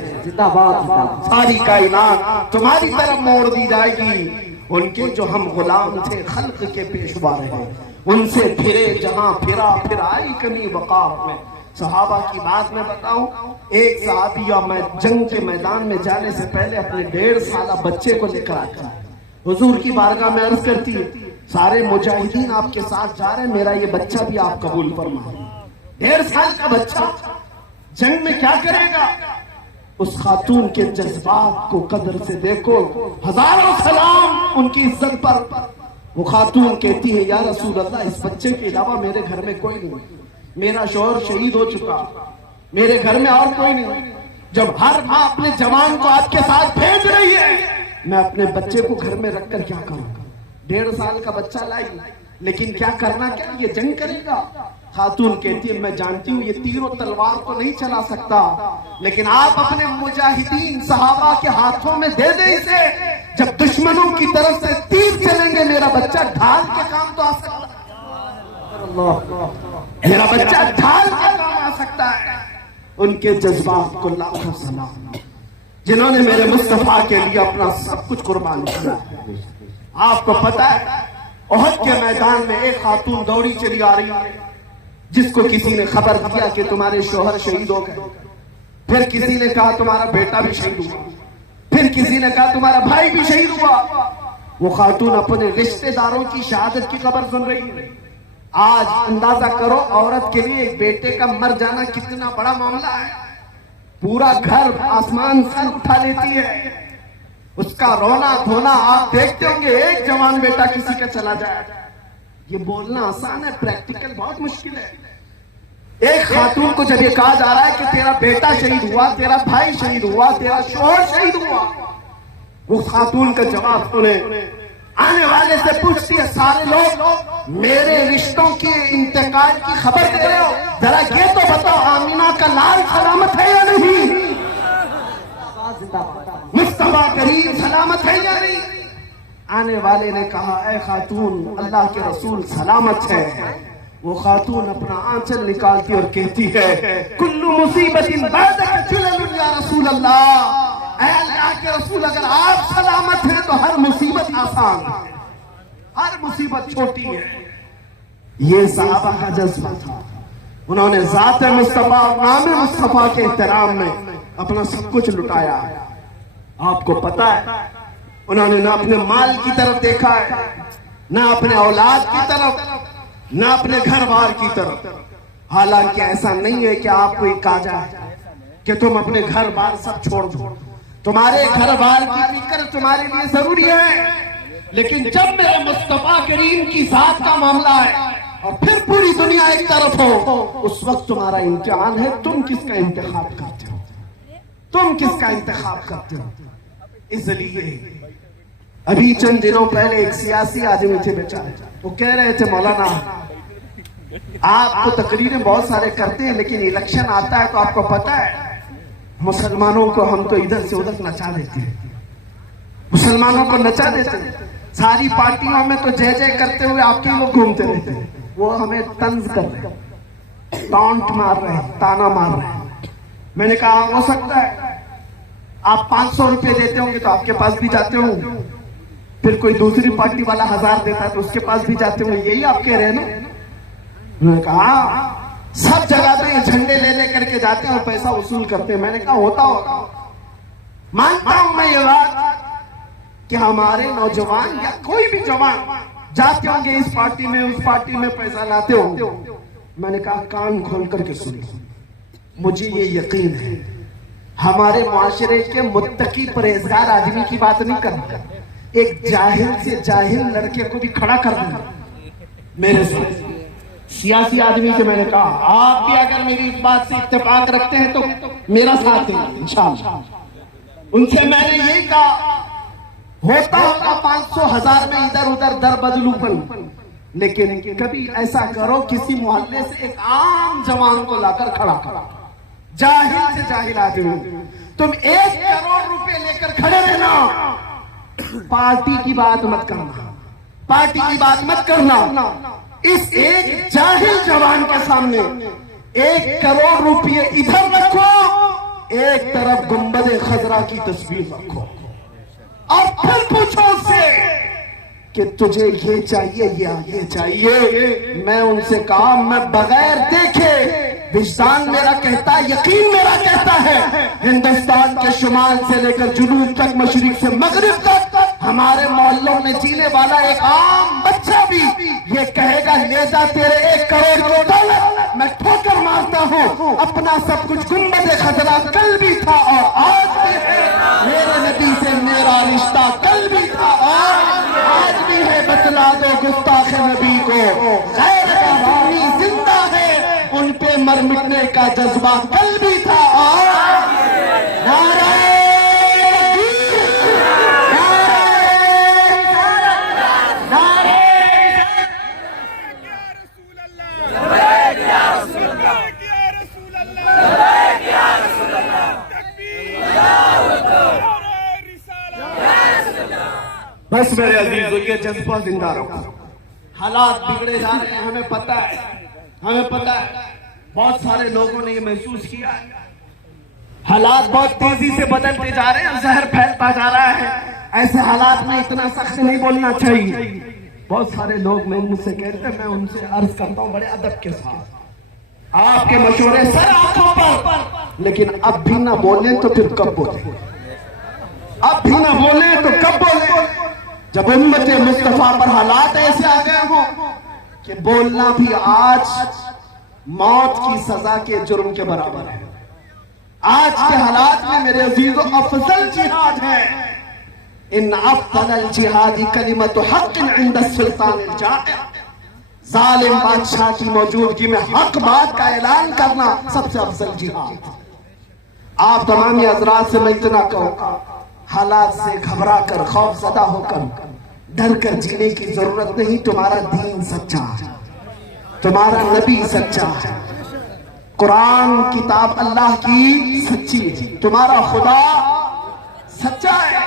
ساری کائنات تمہاری طرف موڑ دی جائے گی۔ ان کے جو ہم غلام تھے، خلق کے پیشوا رہے، ان سے پھرے جہاں پھرا، پھر آئی کمی وقار میں۔ صحابہ کی بات میں بتاؤں، ایک صحابیہ میں جنگ کے میدان میں جانے سے پہلے اپنے 1.5 سالہ بچے کو لے کر آتی، حضور کی بارگاہ میں عرض کرتی ہے، سارے مجاہدین آپ کے ساتھ جا رہے ہیں، میرا یہ بچہ بھی آپ قبول فرمائیں۔ 1.5 سال کا بچہ جنگ میں کیا کرے گا؟ اس خاتون کے جذبات کو قدر سے دیکھو، ہزاروں سلام ان کی عزت پر۔ وہ خاتون کہتی ہے، یا رسول اللہ اس بچے کے علاوہ میرے گھر میں کوئی نہیں، میرا شوہر شہید ہو چکا، میرے گھر میں اور کوئی نہیں، جب ہر ماں اپنے جوان کو آپ کے ساتھ بھیج رہی ہے، میں اپنے بچے کو گھر میں رکھ کر کیا کروں گا؟ 1.5 سال کا بچہ لائی، لیکن کیا کرنا، کیا یہ جنگ کرے گا؟ خاتون کہتی ہے، میں جانتی ہوں یہ تیر و تلوار کو نہیں چلا سکتا، لیکن آپ اپنے مجاہدین صحابہ کے ہاتھوں میں دے دیں اسے، جب دشمنوں کی طرف سے تیر چلیں گے میرا بچہ ڈھال کے کام تو آ سکتا ہے، میرا بچہ ڈھال کے کام آ سکتا ہے۔ ان کے جذبات کو لاکھوں سلام، جنہوں نے میرے مصطفیٰ کے لیے اپنا سب کچھ قربان کیا۔ آپ کو پتا ہے احد کے میدان میں ایک خاتون دوڑی چلی آ رہی ہے، جس کو کسی نے خبر دیا کہ تمہارے شوہر شہید ہو گئے، پھر کسی نے کہا تمہارا بیٹا بھی شہید ہوا، پھر کسی نے کہا تمہارا بھائی بھی شہید ہوا۔ وہ خاتون اپنے رشتہ داروں کی شہادت کی خبر سن رہی ہے۔ آج اندازہ کرو عورت کے لیے ایک بیٹے کا مر جانا کتنا بڑا معاملہ ہے، پورا گھر آسمان سر اٹھا لیتی ہے، اس کا رونا دھونا آپ دیکھتے ہوں گے، ایک جوان بیٹا کسی کا چلا جائے، یہ بولنا آسان ہے، پریکٹیکل بہت مشکل ہے۔ ایک خاتون کو جب یہ کہا جا رہا ہے کہ تیرا بیٹا شہید ہوا، تیرا بھائی شہید ہوا، تیرا شوہر شہید ہوا، وہ خاتون کا جواب سنیں، آنے والے سے پوچھتی ہے، سارے لوگ میرے رشتوں کے انتقال کی خبر دے رہے ہو، ذرا یہ تو بتاؤ آمینہ کا لال سلامت ہے یا نہیں؟ مصطفیٰ کریم سلامت ہے یا نہیں؟ آنے والے نے کہا، اے خاتون اللہ کے رسول سلامت ہے۔ وہ خاتون اپنا آنچل نکالتی اور کہتی ہے، کل مصیبت بعدک جلل یا رسول اللہ، اے اللہ کے رسول اگر آپ سلامت ہیں تو ہر مصیبت آسان ہے، ہر مصیبت چھوٹی ہے۔ یہ صحابہ کا جذبہ تھا، انہوں نے ذات مصطفیٰ نام مصطفیٰ کے احترام میں اپنا سب کچھ لٹایا۔ آپ کو پتا ہے انہوں نے نہ اپنے مال کی طرف دیکھا ہے، نہ اپنے اولاد کی طرف، نہ اپنے گھر بار کی طرف۔ حالانکہ ایسا نہیں ہے کہ آپ کو یہ کہا جائے کہ تم اپنے گھر بار سب چھوڑ دو، تمہارے گھر بار کی فکر تمہارے لیے ضروری ہے، لیکن جب میرے مصطفیٰ کریم کی ذات کا معاملہ ہے اور پھر پوری دنیا ایک طرف ہو، اس وقت تمہارا امتحان ہے، تم کس کا انتخاب کرتے ہو، تم کس کا انتخاب کرتے ہو۔ اس لیے ابھی چند دنوں پہلے ایک سیاسی آدمی تھے بیچارے، وہ کہہ رہے تھے مولانا آپ تو تقریریں بہت سارے کرتے ہیں، لیکن الیکشن آتا ہے تو آپ کو پتا ہے مسلمانوں کو ہم تو ادھر سے ادھر نچا دیتے ہیں، مسلمانوں کو نچا دیتے ہیں۔ ساری پارٹیوں میں تو جے جے کرتے ہوئے آپ کے لوگ گھومتے رہتے ہیں، وہ ہمیں طنز کر رہے ہیں، ٹانٹ مار رہے ہیں، تانا مار رہے ہیں۔ میں نے کہا ہو سکتا ہے آپ 500 روپے دیتے ہوں گے تو آپ کے پاس بھی جاتے ہوں، پھر کوئی دوسری پارٹی والا 1000 دیتا ہے تو اس کے پاس بھی جاتے ہوں، یہی آپ کہہ رہے ہیں نا؟ میں نے کہا سب جگہ پہ یہ جھنڈے لے لے کر کے جاتے ہیں اور پیسہ وصول کرتے ہیں۔ میں نے کہا ہوتا ہوگا، مانتا ہوں میں یہ بات کہ ہمارے نوجوان یا کوئی بھی جوان جاتے ہوں گے اس پارٹی میں اس پارٹی میں پیسہ لاتے ہوں گے۔ میں نے کہا کان کھول کر کے سنو، مجھے یہ یقین ہے ہمارے معاشرے کے متقی پرہیزگار آدمی کی بات نہیں کرنا، ایک جاہل سے جاہل لڑکے کو بھی کھڑا کر دوں میرے ساتھ سیاسی آدمی سے۔ میں نے کہا آپ بھی اگر میری اس بات سے اتفاق رکھتے ہیں تو میرا ساتھ دیں گے انشاءاللہ۔ ان سے میں نے یہی کہا ہوتا ہوگا 500 1000 میں ادھر ادھر در بدلو پر، لیکن کبھی ایسا کرو کسی محلے سے ایک عام جوان کو لا کر کھڑا کرو، جاہل سے جاہل آدمی، تم 1 کروڑ روپے لے کر کھڑے رہنا، پارٹی کی بات مت کرنا، پارٹی کی بات مت کرنا، اس ایک جاہل جوان کے سامنے 1 کروڑ روپے ادھر رکھو، ایک طرف گنبد خضرا کی تصویر رکھو اور پھر پوچھو اس سے کہ تجھے یہ چاہیے یا یہ چاہیے۔ میں ان سے کہا میں بغیر دیکھے، وجدان میرا کہتا ہے، یقین میرا کہتا ہے، ہندوستان کے شمال سے لے کر جنوب تک، مشرق سے مغرب تک ہمارے محلوں میں جینے والا ایک عام بچہ بھی یہ کہے گا لے جا تیرے 1 کروڑ کی دولت، میں ٹھوکر مارتا ہوں، اپنا سب کچھ گنبد خضرا کل بھی تھا اور آج بھی ہے، میرے نبی سے میرا رشتہ کل بھی تھا اور آج بھی ہے، بتلا دو گستاخ نبی کو غیر کا حامی زندہ ہے، ان پہ مر مٹنے کا جذبہ کل بھی تھا اور نعرہ بس میرے عزیزو یہ جذبہ زندہ رکھو۔ حالات بگڑے جا رہے ہیں، ہمیں پتہ ہے، ہمیں پتہ ہے، بہت سارے لوگوں نے یہ محسوس کیا ہے، حالات بہت تیزی سے بدلتے جا رہے ہیں، زہر پھیلتا جا رہا ہے، ایسے حالات میں اتنا سخت نہیں بولنا چاہیے۔ بہت سارے لوگ میں مجھ سے کہتے ہیں، میں ان سے عرض کرتا ہوں بڑے ادب کے ساتھ، آپ کے مشورے سر آنکھوں پر، لیکن اب بھی نہ بولیں تو پھر کب بولیں؟ اب بھی نہ بولیں تو کب بولیں؟ جب امت مصطفیٰ پر حالات ایسے آ گئے ہوں کہ بولنا بھی آج موت کی سزا کے جرم کے برابر ہے، آج کے حالات میں میرے عزیزو افضل جہاد ہے، ان افضل الجہاد کلمت حق عند السلطان الجائر، ظالم بادشاہ کی موجودگی میں حق بات کا اعلان کرنا سب سے افضل جہاد۔ آپ تمامی حضرات سے میں اتنا کہوں، حالات سے گھبرا کر، خوف زدہ ہو کر، ڈر کر جینے کی ضرورت نہیں، تمہارا دین سچا ہے، تمہارا نبی سچا ہے، قرآن کتاب اللہ کی سچی ہے، تمہارا خدا سچا ہے۔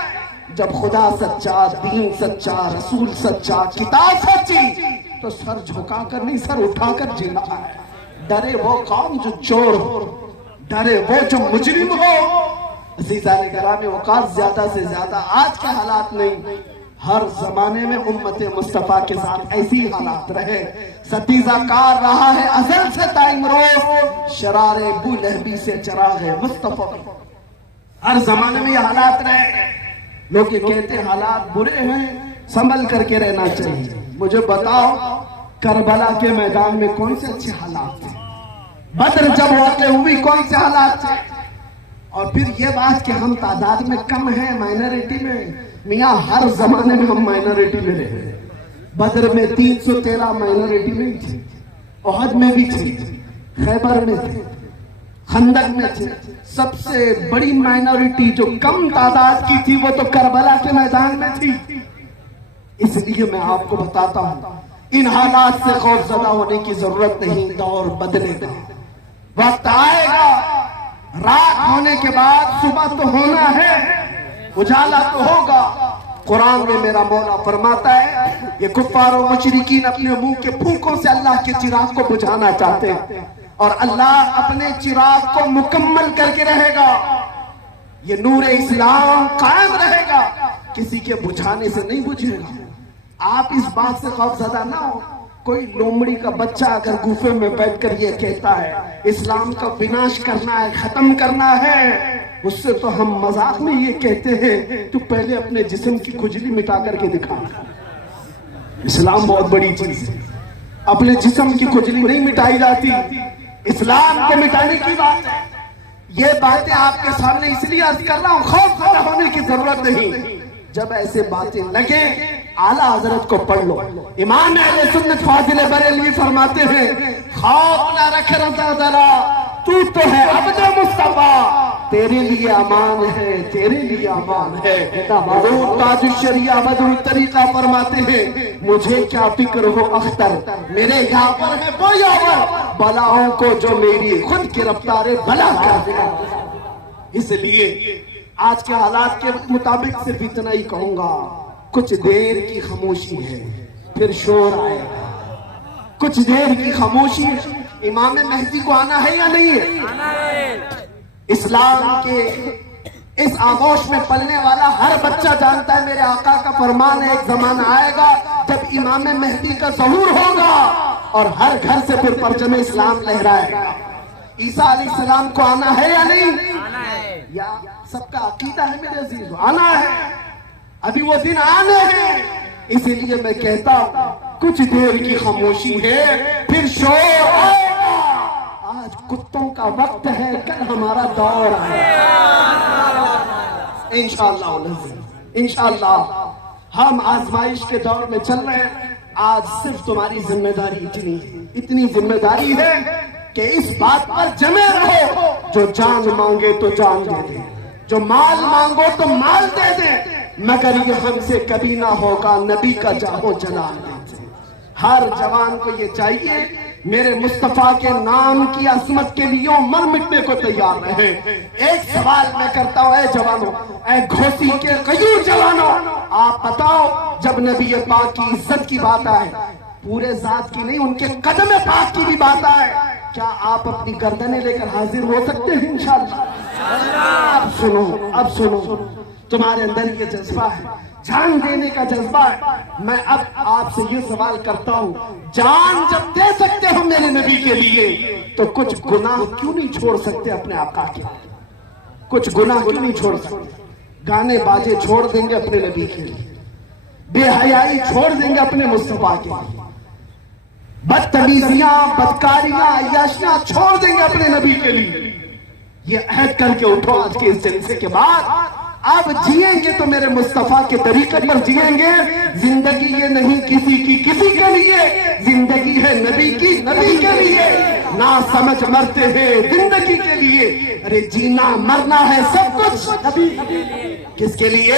جب خدا سچا، دین سچا، رسول سچا، کتاب سچی، تو سر جھکا کر نہیں سر اٹھا کر جینا ہے۔ ڈرے وہ قوم جو چور ہو، ڈرے وہ جو مجرم ہو۔ عزیزان گرامی اوقات زیادہ سے زیادہ آج کے حالات نہیں، ہر زمانے میں امت مصطفیٰ کے ساتھ ایسی حالات رہے، ستیزہ کار رہا ہے ازل سے تائم روز، شرار ابو لہبی سے چراغ مصطفیٰ، ہر زمانے میں یہ حالات رہے۔ لوگ یہ کہتے ہیں حالات برے ہیں، سنبھل کر کے رہنا چاہیے۔ مجھے بتاؤ کربلا کے میدان میں کون سے اچھے حالات تھے؟ بدر جب واقع ہوئی کون سے حالات تھے؟ اور پھر یہ بات کہ ہم تعداد میں کم ہیں، مائنورٹی میں، میاں ہر زمانے میں ہم مائنورٹی میں رہے۔ بدر میں 313 مائنورٹی میں تھے، احد میں بھی تھے، خیبر میں تھے، خندق میں تھے۔ سب سے بڑی مائنورٹی جو کم تعداد کی تھی وہ تو کربلا کے میدان میں تھی۔ اس لیے میں آپ کو بتاتا ہوں ان حالات سے خوف زدہ ہونے کی ضرورت نہیں، دور بدلے گا، وقت آئے گا، رات ہونے کے بعد صبح تو ہونا ہے، اجالا تو ہوگا۔ قرآن میں میرا مولا فرماتا ہے یہ کفار و مشرکین اپنے منہ کے پھونکوں سے اللہ کے چراغ کو بجھانا چاہتے ہیں، اور اللہ اپنے چراغ کو مکمل کر کے رہے گا۔ یہ نور اسلام قائم رہے گا، کسی کے بجھانے سے نہیں بجھے گا۔ آپ اس بات سے خوف زدہ نہ ہو۔ کوئی لومڑی کا بچہ اگر گوفے میں بیٹھ کر یہ کہتا ہے اسلام کا وناش کرنا ہے، ختم کرنا ہے، اس سے تو ہم مذاق میں یہ کہتے ہیں تو پہلے اپنے جسم کی کھجلی مٹا کر کے دکھا۔ اسلام بہت بڑی چیز ہے، اپنے جسم کی کھجلی نہیں مٹائی جاتی، اسلام کو مٹانے کی بات ہے۔ یہ باتیں آپ کے سامنے اس لیے عرض کر رہا ہوں، خوف زدہ ہونے کی ضرورت نہیں۔ جب ایسے باتیں لگے اعلیٰ حضرت کو پڑھ لو۔ امام اہل سنت فاضل بریلوی فرماتے ہیں خوف نہ رکھ رضا ذرا، تو ہے عبد مصطفیٰ، تیرے لیے امان ہے، تیرے لیے امان ہے۔ حضور تاج الشریعہ بدر الطریقہ فرماتے ہیں مجھے کیا فکر ہو اختر، میرے یہاں پر ہے وہ یاور، بلاؤں کو جو میری خود کی رفتار بلا کر دیا۔ اس لیے آج کے حالات کے مطابق صرف اتنا ہی کہوں گا، کچھ دیر کی خاموشی ہے پھر شور آئے گا، کچھ دیر کی خاموشی ہے۔ امام مہدی کو آنا ہے یا نہیں ہے؟ اسلام کے اس آغوش میں پلنے والا ہر بچہ جانتا ہے، میرے آقا کا فرمان ہے ایک زمانہ آئے گا جب امام مہدی کا ظہور ہوگا اور ہر گھر سے پھر پرچم اسلام لہرائے گا۔ عیسیٰ علیہ السلام کو آنا ہے یا نہیں؟ یا سب کا عقیدہ ہے میرے عزیز، آنا ہے، ابھی وہ دن آنے ہیں۔ اسی لیے میں کہتا ہوں کچھ دیر کی خاموشی ہے پھر شور آئے گا۔ آج کتوں کا وقت ہے، کل ہمارا دور ہے۔ انشاءاللہ انشاءاللہ ہم آزمائش کے دور میں چل رہے ہیں۔ آج صرف تمہاری ذمہ داری اتنی ذمہ داری ہے کہ اس بات پر جمے رہو، جو جان مانگے تو جان دے دے، جو مال مانگو تو مال دے دے، مگر یہ ہم سے کبھی نہ ہوگا نبی کا جاہو جلال دے دے۔ ہر جوان کو یہ چاہیے میرے مصطفیٰ کے نام کی عظمت کے لیے مر مٹنے کو تیار رہے۔ ایک سوال میں کرتا ہوں، اے جوانوں، اے گھوسی کے غیور جوانوں، آپ بتاؤ جب نبی پاک کی عزت کی بات آئے، پورے ذات کی نہیں ان کے قدم پاک کی بھی بات آئے، کیا آپ اپنی گردنیں لے کر حاضر ہو سکتے ہیں؟ انشاءاللہ۔ اب سنو تمہارے اندر یہ جذبہ ہے، جان دینے کا جذبہ ہے۔ میں اب آپ سے یہ سوال کرتا ہوں، جان جب دے سکتے ہو میرے نبی کے لیے تو کچھ گناہ کیوں نہیں چھوڑ سکتے اپنے آقا کے؟ کچھ گناہ کیوں نہیں چھوڑ سکتے؟ گانے باجے چھوڑ دیں گے اپنے نبی کے لیے، بے حیائی چھوڑ دیں گے اپنے مصطفیٰ کے لیے، بدتمیزیاں، بدکاریاں، عیاشیاں چھوڑ دیں گے اپنے نبی کے لیے۔ یہ عہد کر کے اٹھو آج کے اس جلسے کے بعد، اب جئیں گے تو میرے مصطفیٰ کے طریقے پر جئیں گے۔ زندگی یہ نہیں کسی کی کسی کے لیے، زندگی ہے نبی کی نبی کے لیے۔ نہ سمجھ مرتے ہیں زندگی کے لیے، ارے جینا مرنا ہے سب کچھ نبی کس کے لیے؟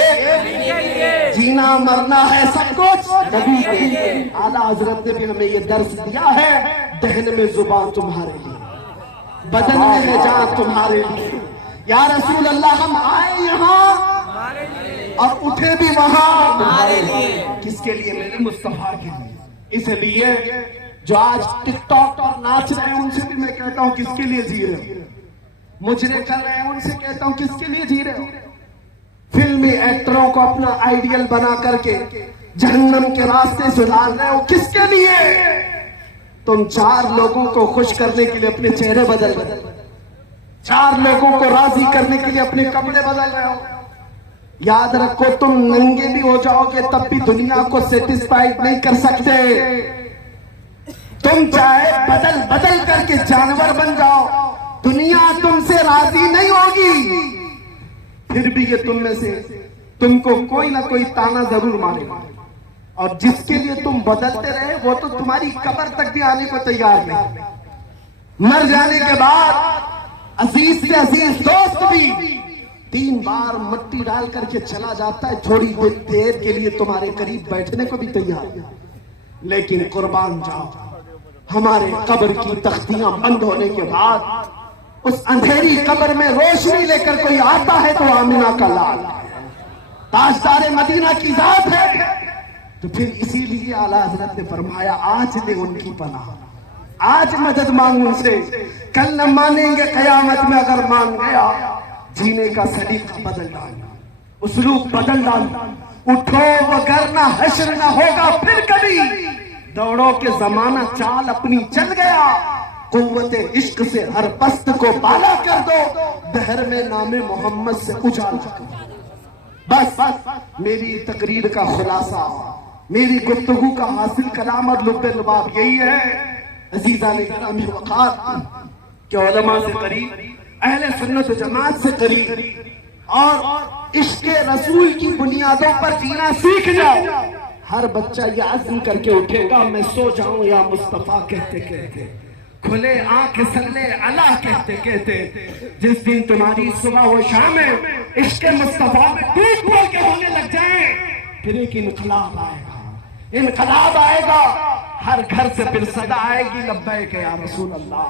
جینا مرنا ہے سب کچھ نبی کے لیے۔ اعلیٰ حضرت نے بھی ہمیں یہ درس دیا ہے، دہن میں زبان تمہارے لیے، بدن میں ہے جان تمہارے لیے۔ یا رسول اللہ ہم آئے یہاں اور اٹھے بھی وہاں، کس کے لیے؟ میرے مصطفیٰ کے لیے۔ اس لیے جو آج ٹک ٹاک اور ناچ رہے ہیں ان سے بھی میں کہتا ہوں کس کے لیے جی رہے ہو؟ مجرے کر رہے ہیں ان سے کہتا ہوں کس کے لیے جی رہے ہو؟ فلمی ایکٹروں کو اپنا آئیڈیل بنا کر کے جہنم کے راستے سدھار رہے ہو، کس کے لیے؟ تم چار لوگوں کو خوش کرنے کے لیے اپنے چہرے بدل رہے ہو، چار لوگوں کو راضی کرنے کے لیے اپنے کپڑے بدل رہے ہو۔ یاد رکھو تم ننگے بھی ہو جاؤ گے تب بھی دنیا کو سیٹسفائیڈ نہیں کر سکتے۔ تم چاہے بدل بدل کر کے جانور بن جاؤ، دنیا تم سے راضی نہیں ہوگی۔ پھر بھی یہ تم میں سے تم کو کوئی نہ کوئی تانا ضرور مارے گا، اور جس کے لیے تم بدلتے رہے وہ تو تمہاری قبر تک بھی آنے کو تیار نہیں۔ مر جانے کے بعد عزیز سے عزیز دوست بھی 3 بار مٹی ڈال کر کے چلا جاتا ہے، تھوڑی دیر کے لیے تمہارے قریب بیٹھنے کو بھی تیار ہے۔ لیکن قربان جاؤ، ہمارے قبر کی تختیاں بند ہونے کے بعد اس اندھیری قبر میں روشنی لے کر کوئی آتا ہے تو آمنہ کا لال تاجدار مدینہ کی ذات ہے. تو پھر اسی لیے اعلیٰ حضرت نے فرمایا آج لے ان کی پناہ، آج مدد مانگ ان سے، کل نہ مانیں گے قیامت میں اگر مان گیا. جینے کا سلیقہ بدل ڈالنا، اسلوب بدل ڈالنا. اٹھو وگرنہ حشر نہ ہوگا پھر کبھی، دوڑو کے زمانہ چال اپنی چل گیا. قوت عشق سے ہر پست کو بالا کر دو، دہر میں نام محمد سے اجالا کر دو. بس میری تقریر کا خلاصہ، میری گفتگو کا حاصل کلام اور لب لباب یہی ہے عزیزان گرامی وقار کہ علماء سے قریب، اہل سنت و جماعت سے قریب، اور عشق رسول کی بنیادوں پر جینا سیکھ جاؤ. ہر بچہ یہ عزم کر کے اٹھے گا میں سو جاؤں یا مصطفیٰ کہتے کہتے، کھلے آنکھ صلی اللہ کہتے کہتے. جس دن تمہاری صبح و شام عشق مصطفیٰ میں ٹوٹ بول کے ہونے لگ جائیں، پھر ایک انقلاب آئے گا، انقلاب آئے گا. ہر گھر سے پھر صدا آئے گی لبیک یا رسول اللہ،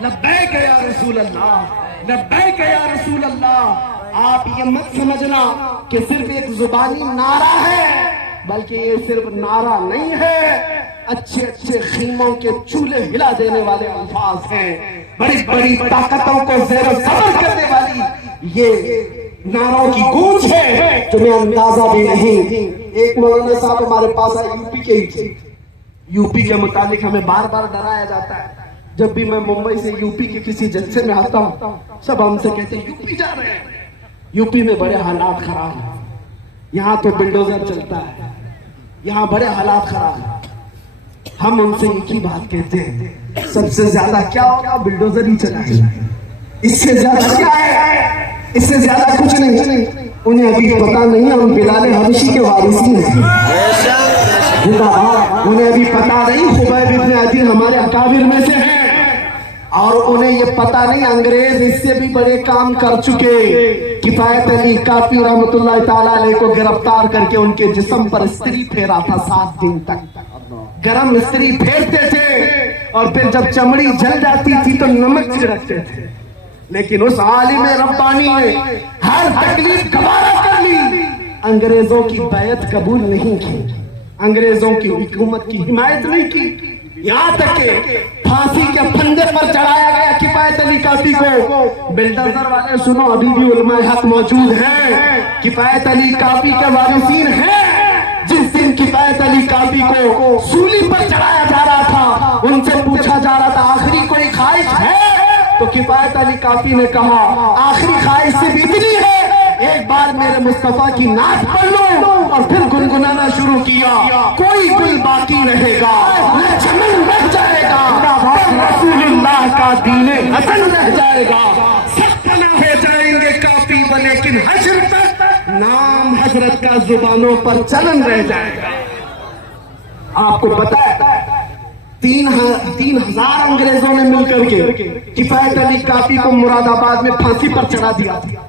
لبیک یا رسول اللہ، لبیک یا رسول اللہ. آپ یہ مت سمجھنا کہ صرف ایک زبانی نعرہ ہے، بلکہ یہ صرف نعرہ نہیں ہے، اچھے اچھے خیموں کے چولہے ہلا دینے والے الفاظ ہیں، بڑی بڑی طاقتوں کو زیر و زبر کرنے والی یہ نعروں کی گونج ہے جو میں اندازہ بھی نہیں. ایک مولانا صاحب ہمارے پاس آئے، یوپی کے ہی تھے. یوپی کے متعلق ہمیں بار بار ڈرایا جاتا ہے. جب بھی میں ممبئی سے یوپی کے کسی جلسے میں آتا ہوں سب ہم سے کہتے ہیں یوپی جا رہے ہیں. یوپی میں بڑے حالات خراب ہیں، یہاں تو بلڈوزر چلتا ہے، یہاں بڑے حالات خراب ہیں. ہم ان سے ایک ہی بات کہتے ہیں، سب سے زیادہ کیا ہوگا؟ بلڈوزر ہی چلائے، اس سے زیادہ کیا ہے؟ اس سے زیادہ کچھ نہیں. انہیں ابھی پتا نہیں ہم بلال حبشی کے وارثین ہیں. انہیں ابھی پتا نہیں خبیب ابن عدی ہمارے اکابر میں سے ہیں، اور انہیں یہ پتا نہیں انگریز اس سے بھی بڑے کام کر چکے. کفایت علی کافی رحمت اللہ تعالیٰ علیہ کو گرفتار کر کے ان کے جسم پر استری پھیرا تھا 7 دن تک. گرم استری پھیرتے تھے اور پھر جب چمڑی جل جاتی تھی تو نمک چھڑکتے تھے. لیکن اس عالم ربانی نے ہر تکلیف گوارا کر لی، انگریزوں کی بیعت قبول نہیں کی، انگریزوں کی حکومت کی حمایت نہیں کی. یہاں تک کہ پھانسی کے پھندے پر چڑھایا گیا کفایت علی کافی کو. بلڈوزر والے سنو، ابھی بھی علماء حق موجود ہیں، کفایت علی کافی کے وارثین ہیں. جس دن کفایت علی کافی کو سولی پر چڑھایا جا رہا تھا، ان سے پوچھا جا رہا تھا آخری کوئی خواہش ہے؟ تو کفایت علی کافی نے کہا آخری خواہش سے بھی اتنی ہے ایک بار میرے مصطفیٰ کی نعت پڑھ لو. اور پھر گنگنانا شروع کیا، کوئی گل باقی رہے گا، چمن رہ جائے گا، رسول اللہ کا دین حسن رہ جائے گا. سب فنا ہو جائیں گے کافی لیکن حشر تک نام حضرت کا زبانوں پر چلن رہ جائے گا. آپ کو پتا ہے 3,000 انگریزوں نے مل کر کے کفایت علی کافی کو مراد آباد میں پھانسی پر چڑھا دیا تھا.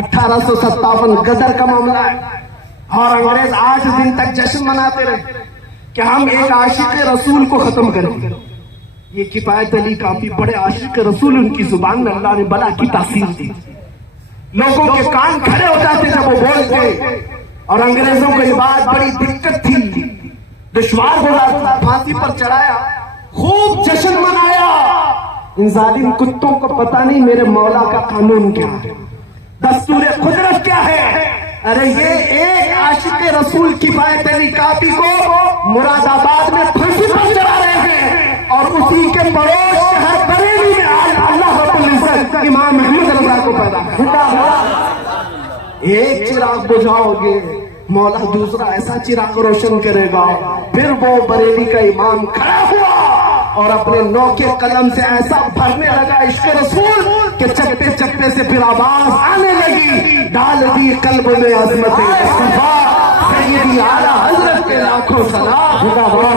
1857 غدر کا معاملہ ہے، اور انگریز آج دن تک جشن مناتے رہے کہ ہم ایک عاشق رسول کو ختم کریں. یہ کفایت علی کافی بڑے عاشق رسول، ان کی زبان میں اللہ نے بلا کی تاثیر دی. لوگوں کے کان کھڑے ہو جاتے جب وہ بولتے، اور انگریزوں کو یہ بات بڑی دقت تھی، دشوار ہو رہا تھا. پھانسی پر چڑھایا، خوب جشن منایا. ان ظالم کتوں کو پتا نہیں میرے مولا کا قانون کیا ہے، دستور قدرت کیا ہے. ارے یہ ایک عاشق رسول کفایت علی کافی کو مراد آباد میں پھانسی پر چڑھا رہے ہیں، اور اسی کے پڑوس شہر بریلی میں آج اللہ رب العزت امام محمد رضا کو پیدا ہے. ایک چراغ بجھاؤ گے مولا دوسرا ایسا چراغ روشن کرے گا. پھر وہ بریلی کا امام کھڑا ہوا اور اپنے نوکے قلم سے ایسا بھرنے لگا عشق رسول کہ چپے چپے سے پھر آواز آنے لگی، ڈال دی قلب میں عظمت مصطفیٰ سیدی اعلیٰ حضرت کے لاکھوں سلام.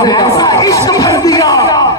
ایسا عشق بھر دیا